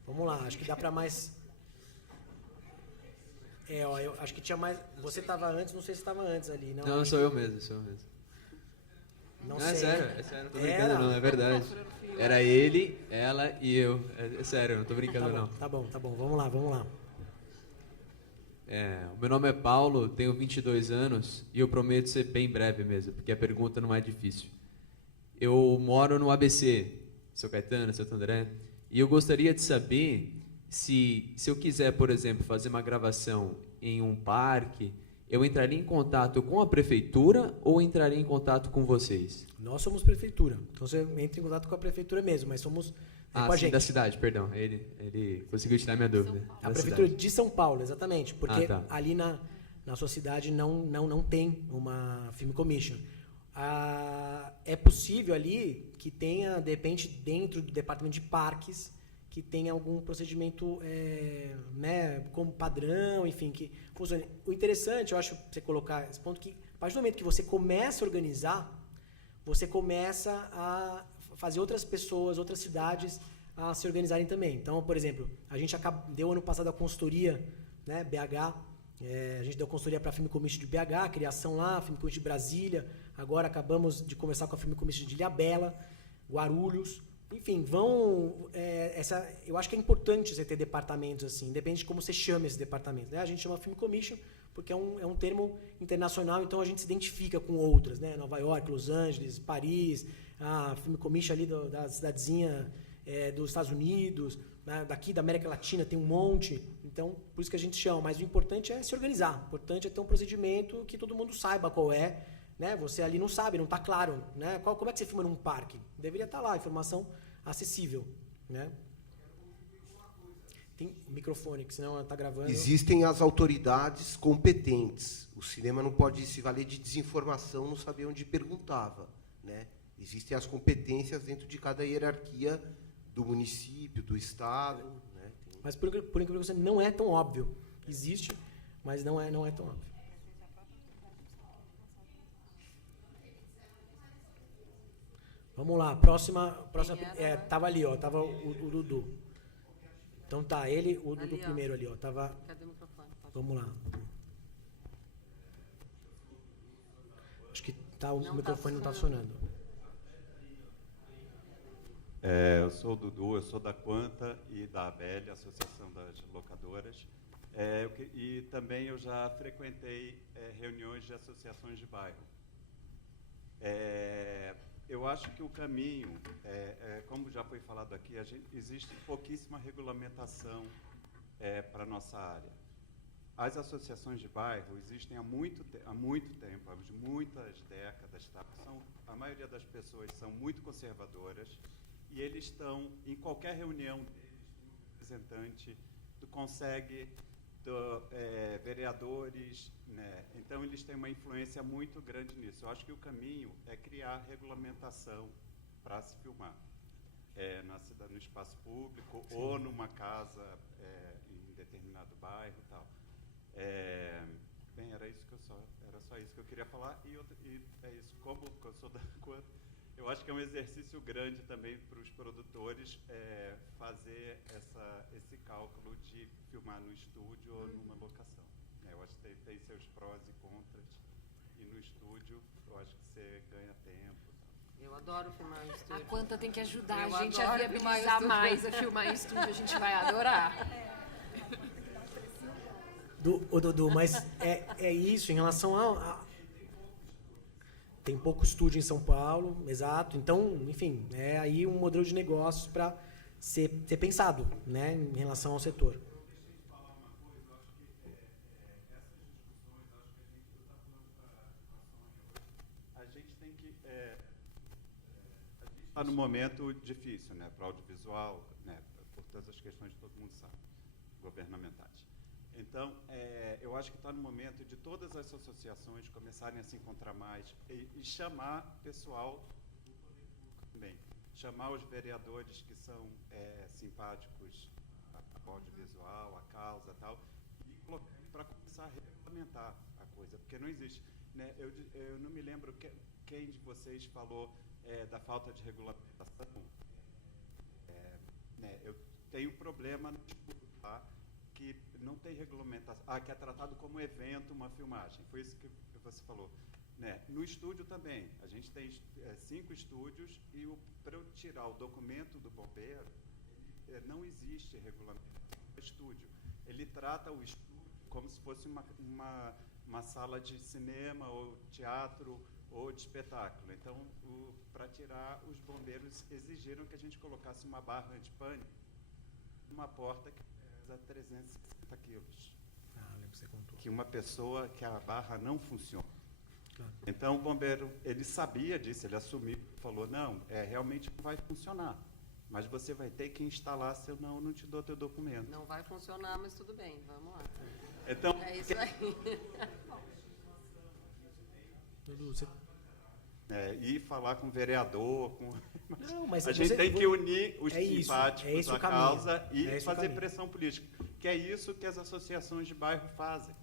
Vamos lá, acho que dá para mais. Eu acho que tinha mais. Você estava antes, não sei se estava antes ali, não? Não, sou eu mesmo. Não Não, é sei. sério, não tô brincando não, é verdade. Procurando fio. Era ele, ela e eu. É sério, não tô brincando não. Tá bom. Vamos lá. O meu nome é Paulo, tenho 22 anos e eu prometo ser bem breve mesmo, porque a pergunta não é difícil. Eu moro no ABC, São Caetano, Santo André, e eu gostaria de saber se eu quiser, por exemplo, fazer uma gravação em um parque, eu entraria em contato com a prefeitura ou entraria em contato com vocês? Nós somos prefeitura, então você entra em contato com a prefeitura mesmo, mas somos com a sim, gente. da cidade, perdão. Ele conseguiu tirar minha dúvida. A Da prefeitura cidade. de São Paulo, exatamente, porque tá. ali na sua cidade não tem uma Film Commission. É possível ali que tenha, de repente, dentro do departamento de parques, que tenha algum procedimento como padrão, enfim, que funcione. O interessante, eu acho, você colocar esse ponto, que a partir do momento que você começa a organizar, você começa a fazer outras pessoas, outras cidades a se organizarem também. Então, por exemplo, a gente deu ano passado a consultoria, né, BH, a gente deu consultoria para a Film Commission de BH, criação lá, Film Commission de Brasília, agora acabamos de conversar com a Film Commission de Ilhabela, Guarulhos, enfim, eu acho que é importante você ter departamentos assim, independente de como você chama esse departamento. Né? A gente chama Film Commission porque é um termo internacional, então a gente se identifica com outras, né? Nova York, Los Angeles, Paris, a Film Commission ali da cidadezinha dos Estados Unidos, né? Daqui da América Latina tem um monte, então por isso que a gente chama. Mas o importante é se organizar, o importante é ter um procedimento que todo mundo saiba qual é, né? Você ali não sabe, não está claro, né? Como é que você filma num parque? Deveria estar lá, informação acessível, né? Tem microfone, que senão está gravando. Existem as autoridades competentes. O cinema não pode se valer de desinformação, não saber onde perguntava, né? Existem as competências dentro de cada hierarquia do município, do estado, né? Mas por incrível que você não é tão óbvio. Existe, mas não é tão óbvio. Vamos lá, próxima tava ali, ó, tava o Dudu. Então tá, o Dudu primeiro ali, ó, tava. Cadê o microfone? Vamos lá. Acho que o microfone não tá funcionando. Eu sou o Dudu, eu sou da Quanta e da ABEL, Associação das Locadoras. E também eu já frequentei reuniões de associações de bairro. Eu acho que o caminho, como já foi falado aqui, existe pouquíssima regulamentação para a nossa área. As associações de bairro existem há muito tempo, há muitas décadas. Tá? A maioria das pessoas são muito conservadoras e eles estão, em qualquer reunião deles, um representante do CONSEG, vereadores, né? Então eles têm uma influência muito grande nisso. Eu acho que o caminho é criar regulamentação para se filmar no espaço público. Sim. Ou numa casa em determinado bairro e tal. Era só isso que eu queria falar e é isso. Como eu sou da Quanta, eu acho que é um exercício grande também para os produtores fazer esse cálculo de filmar no estúdio ou numa locação. Eu acho que tem seus prós e contras. E no estúdio, eu acho que você ganha tempo. Eu adoro filmar em estúdio. A Quanta tem que ajudar Eu a gente a adoro viabilizar mais a filmar em estúdio. A gente vai adorar. Dudu, mas é isso em relação tem pouco estúdio em São Paulo, exato. Então, enfim, é aí um modelo de negócios para ser pensado, né, em relação ao setor. A gente tem que... a gente está num momento difícil, né, para o audiovisual, né, por todas as questões que todo mundo sabe, governamentais. Então, eu acho que está no momento de todas as associações começarem a se encontrar mais e chamar pessoal do poder público também. Chamar os vereadores que são simpáticos ao audiovisual, à causa e tal, e colocar para começar a regulamentar a coisa, porque não existe. Né, eu não me lembro quem de vocês falou da falta de regulamentação. Né, eu tenho problema no estudo lá, que não tem regulamentação, que é tratado como evento, uma filmagem. Foi isso que você falou. Né? No estúdio também, a gente tem 5 estúdios e para eu tirar o documento do bombeiro, não existe regulamento do estúdio. Ele trata o estúdio como se fosse uma sala de cinema ou teatro ou de espetáculo. Então, para tirar, os bombeiros exigiram que a gente colocasse uma barra antipânico numa porta que pesa 360 quilos. Lembro que você contou. Que uma pessoa, que a barra não funciona. Claro. Então, o bombeiro, ele sabia disso, ele assumiu, falou, não, realmente não vai funcionar. Mas você vai ter que instalar, senão eu não te dou teu documento. Não vai funcionar, mas tudo bem, vamos lá. Então, é isso aí. E falar com o vereador, Não, mas a gente tem que unir os simpáticos à causa e fazer pressão política, que é isso que as associações de bairro fazem.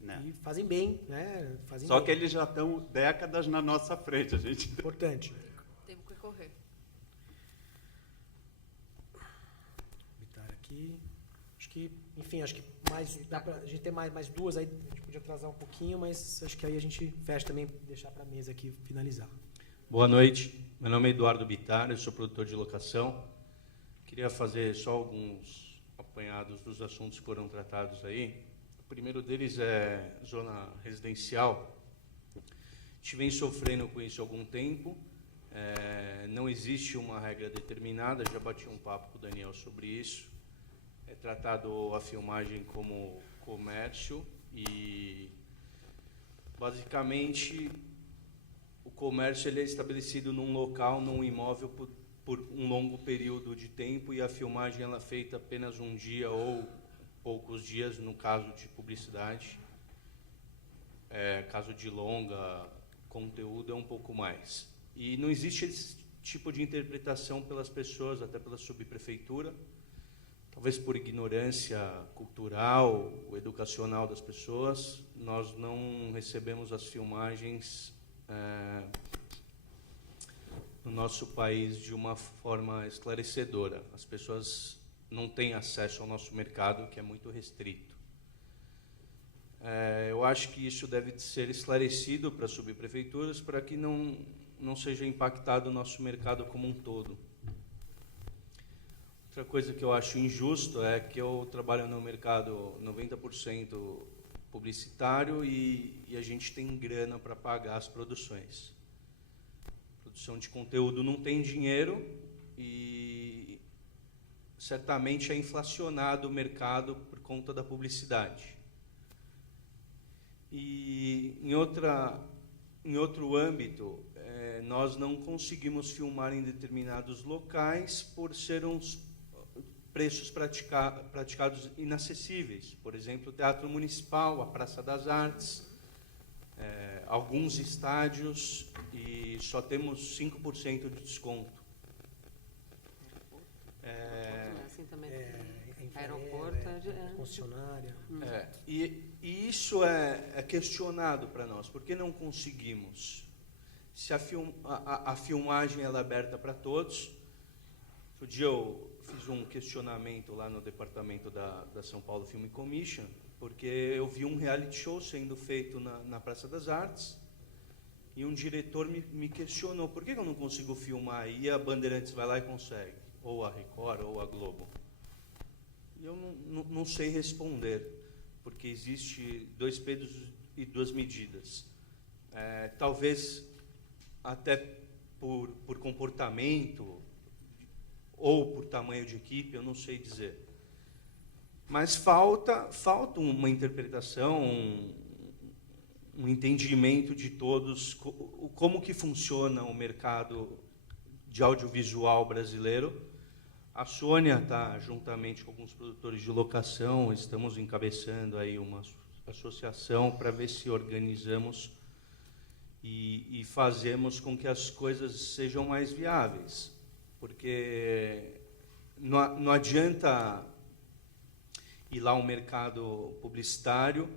Né? E fazem bem, né? Só que eles já estão décadas na nossa frente. A gente... Importante. Temos que correr. Bitar aqui. Acho que, enfim, dá pra, a gente tem mais duas aí, a gente podia atrasar um pouquinho, mas acho que aí a gente fecha também, deixar para a mesa aqui finalizar. Boa noite, meu nome é Eduardo Bittar, eu sou produtor de locação. Queria fazer só alguns apanhados dos assuntos que foram tratados aí. O primeiro deles é zona residencial. A gente vem sofrendo com isso há algum tempo. Não existe uma regra determinada, já bati um papo com o Daniel sobre isso. É tratado a filmagem como comércio e, basicamente, o comércio ele é estabelecido num local, num imóvel, por um longo período de tempo e a filmagem ela é feita apenas um dia ou poucos dias, no caso de publicidade. Caso de longa, conteúdo é um pouco mais. E não existe esse tipo de interpretação pelas pessoas, até pela subprefeitura, talvez por ignorância cultural ou educacional das pessoas. Nós não recebemos as filmagens no nosso país de uma forma esclarecedora. As pessoas não têm acesso ao nosso mercado, que é muito restrito. Eu acho que isso deve ser esclarecido para as subprefeituras para que não seja impactado o nosso mercado como um todo. Outra coisa que eu acho injusto é que eu trabalho no mercado 90% publicitário e a gente tem grana para pagar as produções. Produção de conteúdo não tem dinheiro e certamente é inflacionado o mercado por conta da publicidade. E em outro âmbito, nós não conseguimos filmar em determinados locais por ser uns preços praticados inacessíveis. Por exemplo, o Teatro Municipal, a Praça das Artes, alguns estádios, e só temos 5% de desconto. Assim também. Aeroporto, concessionária. E isso é questionado para nós. Por que não conseguimos? Se a filmagem ela é aberta para todos. Outro dia eu fiz um questionamento lá no departamento da São Paulo Film Commission, porque eu vi um reality show sendo feito na Praça das Artes e um diretor me questionou, por que eu não consigo filmar e a Bandeirantes vai lá e consegue? Ou a Record, ou a Globo. E eu não sei responder, porque existe 2 pesos e 2 medidas. Talvez até por comportamento ou por tamanho de equipe, eu não sei dizer. Mas falta uma interpretação, um entendimento de todos, como que funciona o mercado de audiovisual brasileiro. A Sônia está, juntamente com alguns produtores de locação, estamos encabeçando aí uma associação para ver se organizamos e fazemos com que as coisas sejam mais viáveis. Porque não adianta ir lá ao mercado publicitário,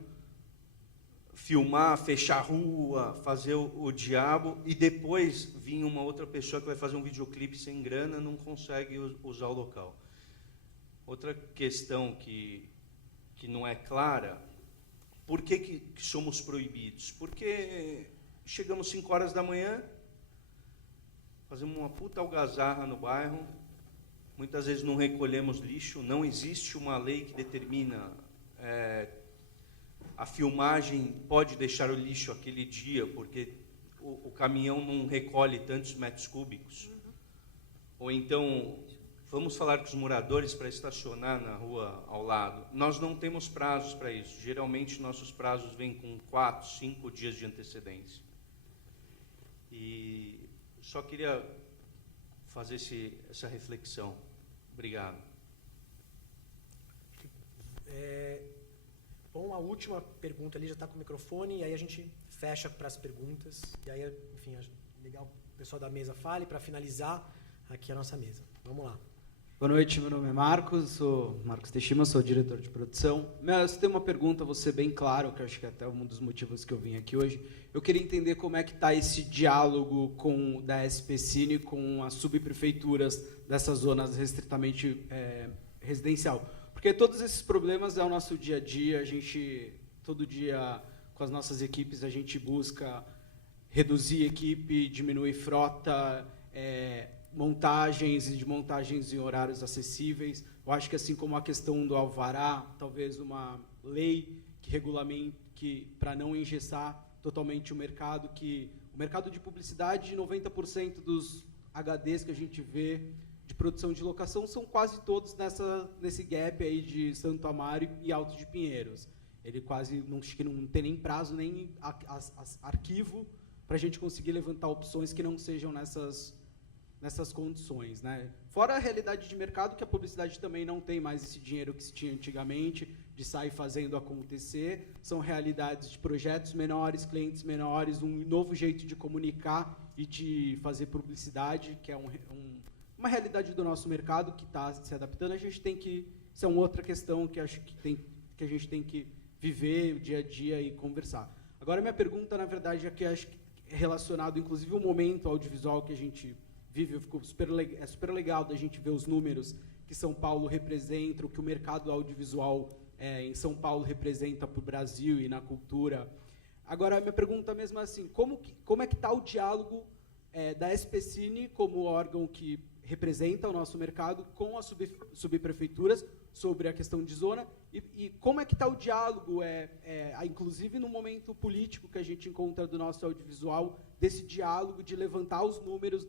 filmar, fechar a rua, fazer o diabo, e depois vir uma outra pessoa que vai fazer um videoclipe sem grana, não consegue usar o local. Outra questão que não é clara, por que somos proibidos? Porque chegamos 5 horas da manhã, fazemos uma puta algazarra no bairro, muitas vezes não recolhemos lixo, não existe uma lei que determina a filmagem pode deixar o lixo aquele dia, porque o caminhão não recolhe tantos metros cúbicos. Ou então, vamos falar com os moradores para estacionar na rua ao lado. Nós não temos prazos para isso. Geralmente, nossos prazos vêm com 4, 5 dias de antecedência. E só queria fazer essa reflexão. Obrigado. Bom, a última pergunta ali já está com o microfone, e aí a gente fecha para as perguntas. E aí, enfim, é legal o pessoal da mesa fale para finalizar aqui a nossa mesa. Vamos lá. Boa noite, meu nome é Marcos, sou Marcos Teixeira, sou diretor de produção. Mas tem uma pergunta, vou ser bem claro, que eu acho que é até um dos motivos que eu vim aqui hoje. Eu queria entender como é que está esse diálogo da SP Cine com as subprefeituras dessas zonas restritamente residencial. Porque todos esses problemas é o nosso dia a dia, a gente, todo dia, com as nossas equipes, a gente busca reduzir equipe, diminuir frota, montagens e desmontagens em horários acessíveis. Eu acho que, assim como a questão do alvará, talvez uma lei que regulamente, para não engessar totalmente o mercado, que o mercado de publicidade, 90% dos HDs que a gente vê de produção de locação são quase todos nesse gap aí de Santo Amaro e Alto de Pinheiros. Ele quase não tem nem prazo, nem arquivo para a gente conseguir levantar opções que não sejam nessas condições, né? Fora a realidade de mercado, que a publicidade também não tem mais esse dinheiro que se tinha antigamente, de sair fazendo acontecer, são realidades de projetos menores, clientes menores, um novo jeito de comunicar e de fazer publicidade, que é uma realidade do nosso mercado que está se adaptando. A gente tem que... Isso é uma outra questão que acho que a gente tem que viver o dia a dia e conversar. Agora, minha pergunta, na verdade, é que acho que é relacionado, inclusive, ao momento audiovisual que a gente vive. É super legal da gente ver os números que São Paulo representa, o que o mercado audiovisual em São Paulo representa para o Brasil e na cultura. Agora, minha pergunta mesmo é assim, como é que está o diálogo da SP Cine como órgão que representa o nosso mercado com as subprefeituras sobre a questão de zona e como é que está o diálogo, inclusive no momento político que a gente encontra do nosso audiovisual, desse diálogo de levantar os números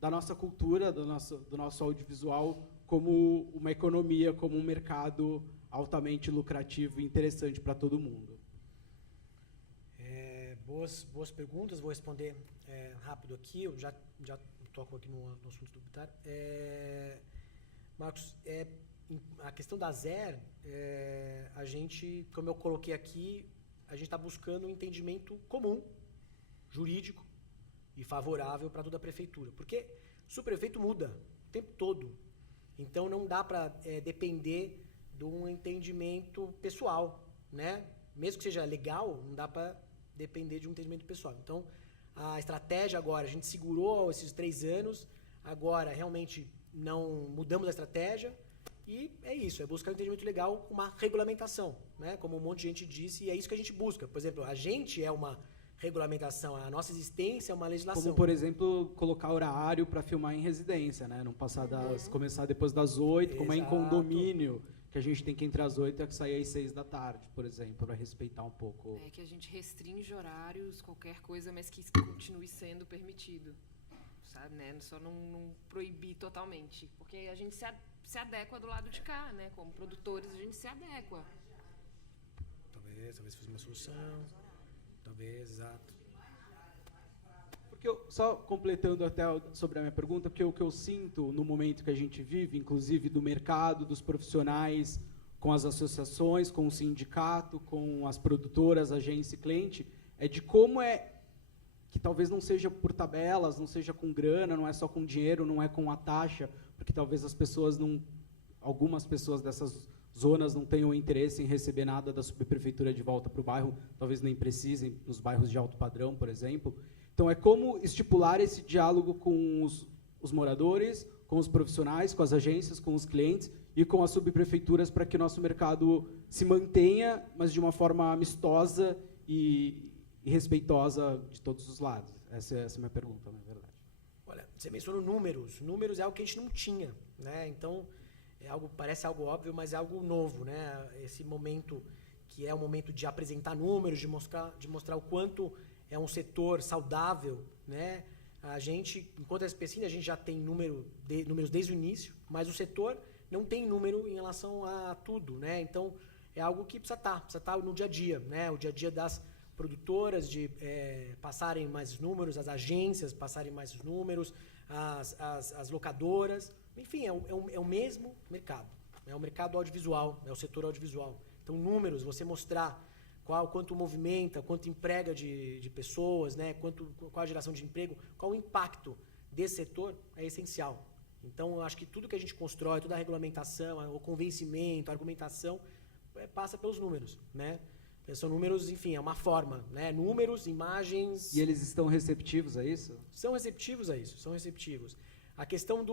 da nossa cultura, do nosso audiovisual como uma economia, como um mercado altamente lucrativo e interessante para todo mundo. Boas perguntas, vou responder rápido aqui, eu já toco aqui no assunto do Bitar. Marcos, a questão da ZER, a gente, como eu coloquei aqui, a gente está buscando um entendimento comum, jurídico e favorável para toda a prefeitura. Porque o subprefeito muda o tempo todo. Então, não dá para depender de um entendimento pessoal, né? Mesmo que seja legal, não dá para depender de um entendimento pessoal. Então, a estratégia agora, a gente segurou esses 3 anos, agora realmente não mudamos a estratégia e é isso, é buscar um entendimento legal com uma regulamentação, né? Como um monte de gente disse, e é isso que a gente busca. Por exemplo, a gente é uma regulamentação, a nossa existência é uma legislação. Como, por exemplo, colocar horário para filmar em residência, né? Não passar começar depois das 8, como é em condomínio, que a gente tem que entrar às 8 e sair às 6 da tarde, por exemplo, para respeitar um pouco. Que a gente restringe horários, qualquer coisa, mas que continue sendo permitido, sabe, né? Só não proibir totalmente, porque a gente se adequa do lado de cá, né? Como produtores, a gente se adequa. Talvez fosse uma solução. Talvez, exato. Porque só completando até sobre a minha pergunta, porque o que eu sinto no momento que a gente vive, inclusive do mercado, dos profissionais, com as associações, com o sindicato, com as produtoras, agência e cliente, é de como que talvez não seja por tabelas, não seja com grana, não é só com dinheiro, não é com a taxa, porque talvez algumas pessoas dessas zonas não tenham interesse em receber nada da subprefeitura de volta para o bairro, talvez nem precisem, nos bairros de alto padrão, por exemplo. Então, é como estipular esse diálogo com os moradores, com os profissionais, com as agências, com os clientes e com as subprefeituras para que o nosso mercado se mantenha, mas de uma forma amistosa e e respeitosa de todos os lados. Essa é a minha pergunta, na verdade. Olha, você mencionou números. Números é algo que a gente não tinha, né? Então, parece algo óbvio, mas é algo novo, né? Esse momento que é o momento de apresentar números, de mostrar o quanto é um setor saudável, né? A gente, enquanto SPCine, a gente já tem números desde o início, mas o setor não tem número em relação a tudo, né? Então, é algo que precisa estar no dia a dia, né? O dia a dia das produtoras de passarem mais números, as agências passarem mais números, as locadoras, enfim, é o mesmo mercado. É o mercado audiovisual, é o setor audiovisual. Então, números, você mostrar quanto movimenta, quanto emprega de pessoas, né? Qual a geração de emprego, qual o impacto desse setor é essencial. Então, eu acho que tudo que a gente constrói, toda a regulamentação, o convencimento, a argumentação, passa pelos números, né? São números, enfim, é uma forma, né? Números, imagens... E eles estão receptivos a isso? São receptivos a isso, são receptivos. A questão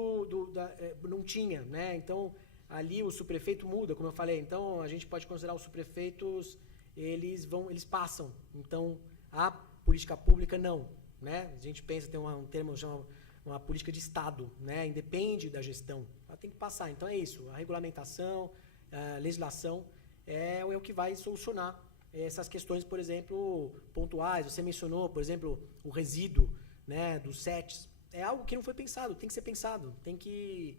não tinha, né? Então, ali o subprefeito muda, como eu falei. Então, a gente pode considerar os subprefeitos, eles passam. Então, a política pública, não, né? A gente pensa, tem um termo chamado uma política de Estado, né? Independe da gestão. Ela tem que passar. Então, é isso. A regulamentação, a legislação é o que vai solucionar essas questões, por exemplo, pontuais. Você mencionou, por exemplo, o resíduo, né, dos sets. É algo que não foi pensado, tem que ser pensado, tem que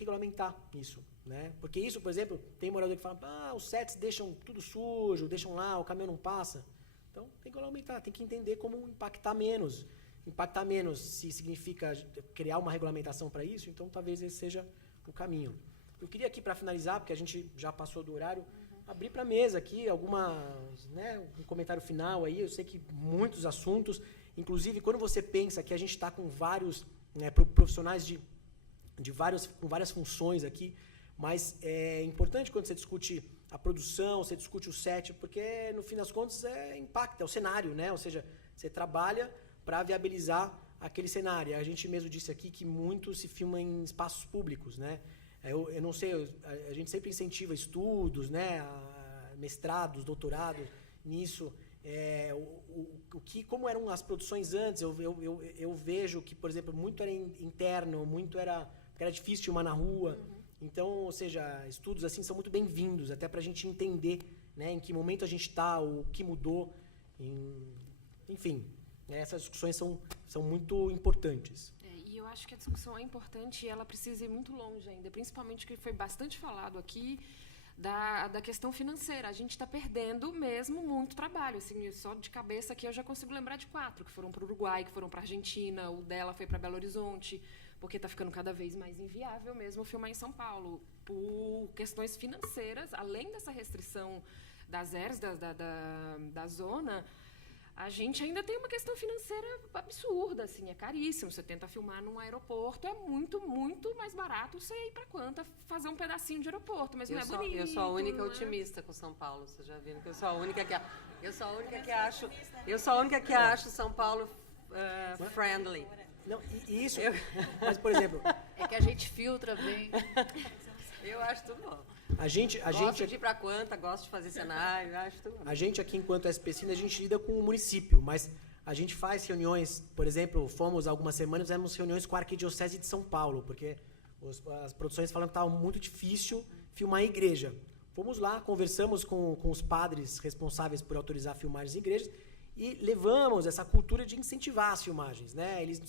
regulamentar isso, né? Porque isso, por exemplo, tem morador que fala, os sets deixam tudo sujo, deixam lá, o caminhão não passa. Então, tem que regulamentar, tem que entender como impactar menos. Impactar menos, se significa criar uma regulamentação para isso, então talvez esse seja o caminho. Eu queria aqui, para finalizar, porque a gente já passou do horário, abrir para a mesa aqui um comentário final aí. Eu sei que muitos assuntos, inclusive quando você pensa que a gente está com vários profissionais com várias funções aqui, mas é importante quando você discute a produção, você discute o set, porque no fim das contas impacta, é o cenário, né? Ou seja, você trabalha para viabilizar aquele cenário. A gente mesmo disse aqui que muito se filma em espaços públicos, né? Eu não sei, a gente sempre incentiva estudos, né, mestrados, doutorados nisso. Como eram as produções antes, eu vejo que, por exemplo, muito era interno, era difícil filmar na rua. Então, ou seja, estudos assim são muito bem-vindos, até para a gente entender, né, em que momento a gente está, o que mudou. Enfim, essas discussões são muito importantes. E eu acho que a discussão é importante e ela precisa ir muito longe ainda, principalmente que foi bastante falado aqui da questão financeira. A gente está perdendo mesmo muito trabalho. Assim, só de cabeça aqui eu já consigo lembrar de 4 que foram para o Uruguai, que foram para a Argentina, o dela foi para Belo Horizonte, porque está ficando cada vez mais inviável mesmo filmar em São Paulo, por questões financeiras, além dessa restrição das aéreas da zona. A gente ainda tem uma questão financeira absurda, assim, é caríssimo. Você tenta filmar num aeroporto, é muito, muito mais barato você ir para Quanta fazer um pedacinho de aeroporto, mas não é bonito. Eu sou a única otimista com São Paulo, vocês já viram que eu sou a única que acho São Paulo friendly. Não, e isso, mas por exemplo, é que a gente filtra bem. Eu acho tudo bom. Gosto de ir para Quanta, gosto de fazer cenário, acho tudo bom. A gente aqui, enquanto SPCine, a gente lida com o município, mas a gente faz reuniões, por exemplo, fomos algumas semanas, fizemos reuniões com a Arquidiocese de São Paulo, porque as produções falaram que estava muito difícil filmar em igreja. Fomos lá, conversamos com os padres responsáveis por autorizar filmagens em igrejas e levamos essa cultura de incentivar as filmagens, né? Eles não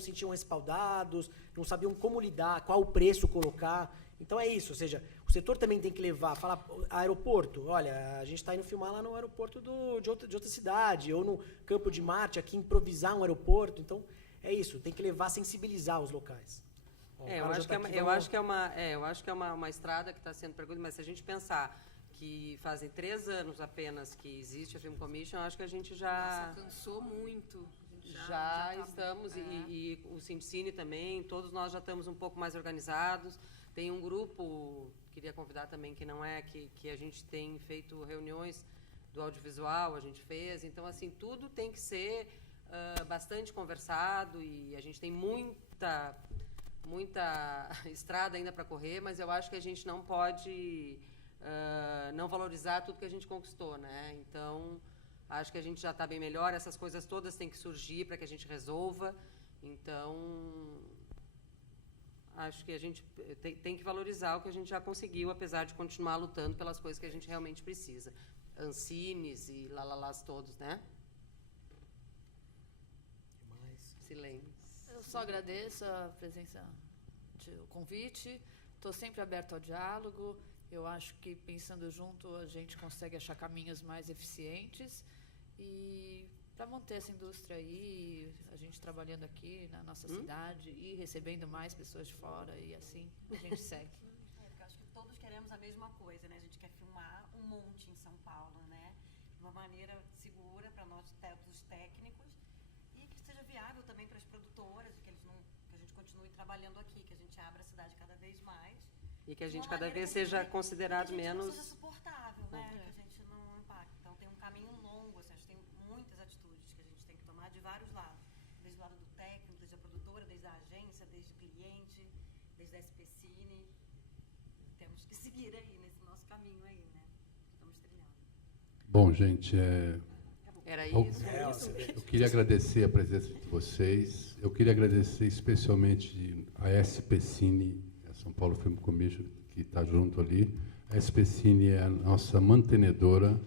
se sentiam respaldados, não sabiam como lidar, qual o preço colocar. Então é isso, ou seja, o setor também tem que falar, aeroporto, olha, a gente está indo filmar lá no aeroporto de outra cidade, ou no Campo de Marte, aqui improvisar um aeroporto. Então é isso, tem que sensibilizar os locais. Eu acho que é uma estrada que está sendo perguntada, mas se a gente pensar que fazem 3 anos apenas que existe a Film Commission, acho que a gente já... Nossa, cansou muito. Já estamos, e o SimCine também, todos nós já estamos um pouco mais organizados. Tem um grupo, queria convidar também, que a gente tem feito reuniões do audiovisual, a gente fez. Então, assim, tudo tem que ser bastante conversado e a gente tem muita estrada ainda para correr, mas eu acho que a gente não pode não valorizar tudo que a gente conquistou, né? Então, Acho que a gente já está bem melhor, essas coisas todas têm que surgir para que a gente resolva. Então, acho que a gente tem que valorizar o que a gente já conseguiu, apesar de continuar lutando pelas coisas que a gente realmente precisa. Ancines e lalalás todos, né? Silêncio. Eu só agradeço a presença, o convite. Estou sempre aberto ao diálogo. Eu acho que, pensando junto, a gente consegue achar caminhos mais eficientes. E para manter essa indústria aí, a gente trabalhando aqui na nossa cidade e recebendo mais pessoas de fora, e assim a gente segue. Porque acho que todos queremos a mesma coisa, né? A gente quer filmar um monte em São Paulo, né? De uma maneira segura para nós, os técnicos, e que seja viável também para as produtoras, que a gente continue trabalhando aqui, que a gente abra a cidade cada vez mais. E que a gente cada vez seja considerado menos... Que seja suportável, né? Que a gente não impacte. Então tem um caminho longo, assim, acho que tem muitas atitudes que a gente tem que tomar de vários lados. Desde o lado do técnico, desde a produtora, desde a agência, desde o cliente, desde a SPCine. Temos que seguir aí nesse nosso caminho aí, né? Estamos trilhando. Bom, gente, Era isso? Eu queria agradecer a presença de vocês. Eu queria agradecer especialmente a SPCine, a São Paulo Film Commission, que está junto ali. A SPCine é a nossa mantenedora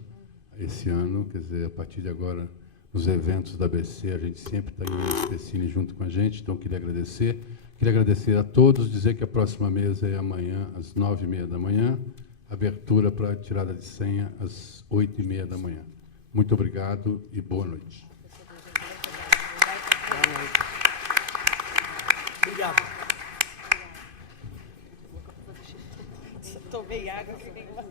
esse ano, quer dizer, a partir de agora, nos eventos da ABC, a gente sempre está em SPCine junto com a gente, então queria agradecer. Queria agradecer a todos, dizer que a próxima mesa é amanhã, às 9h30 da manhã, abertura para tirada de senha às 8h30 da manhã. Muito obrigado e boa noite. Obrigado. Tomei água que nem uma...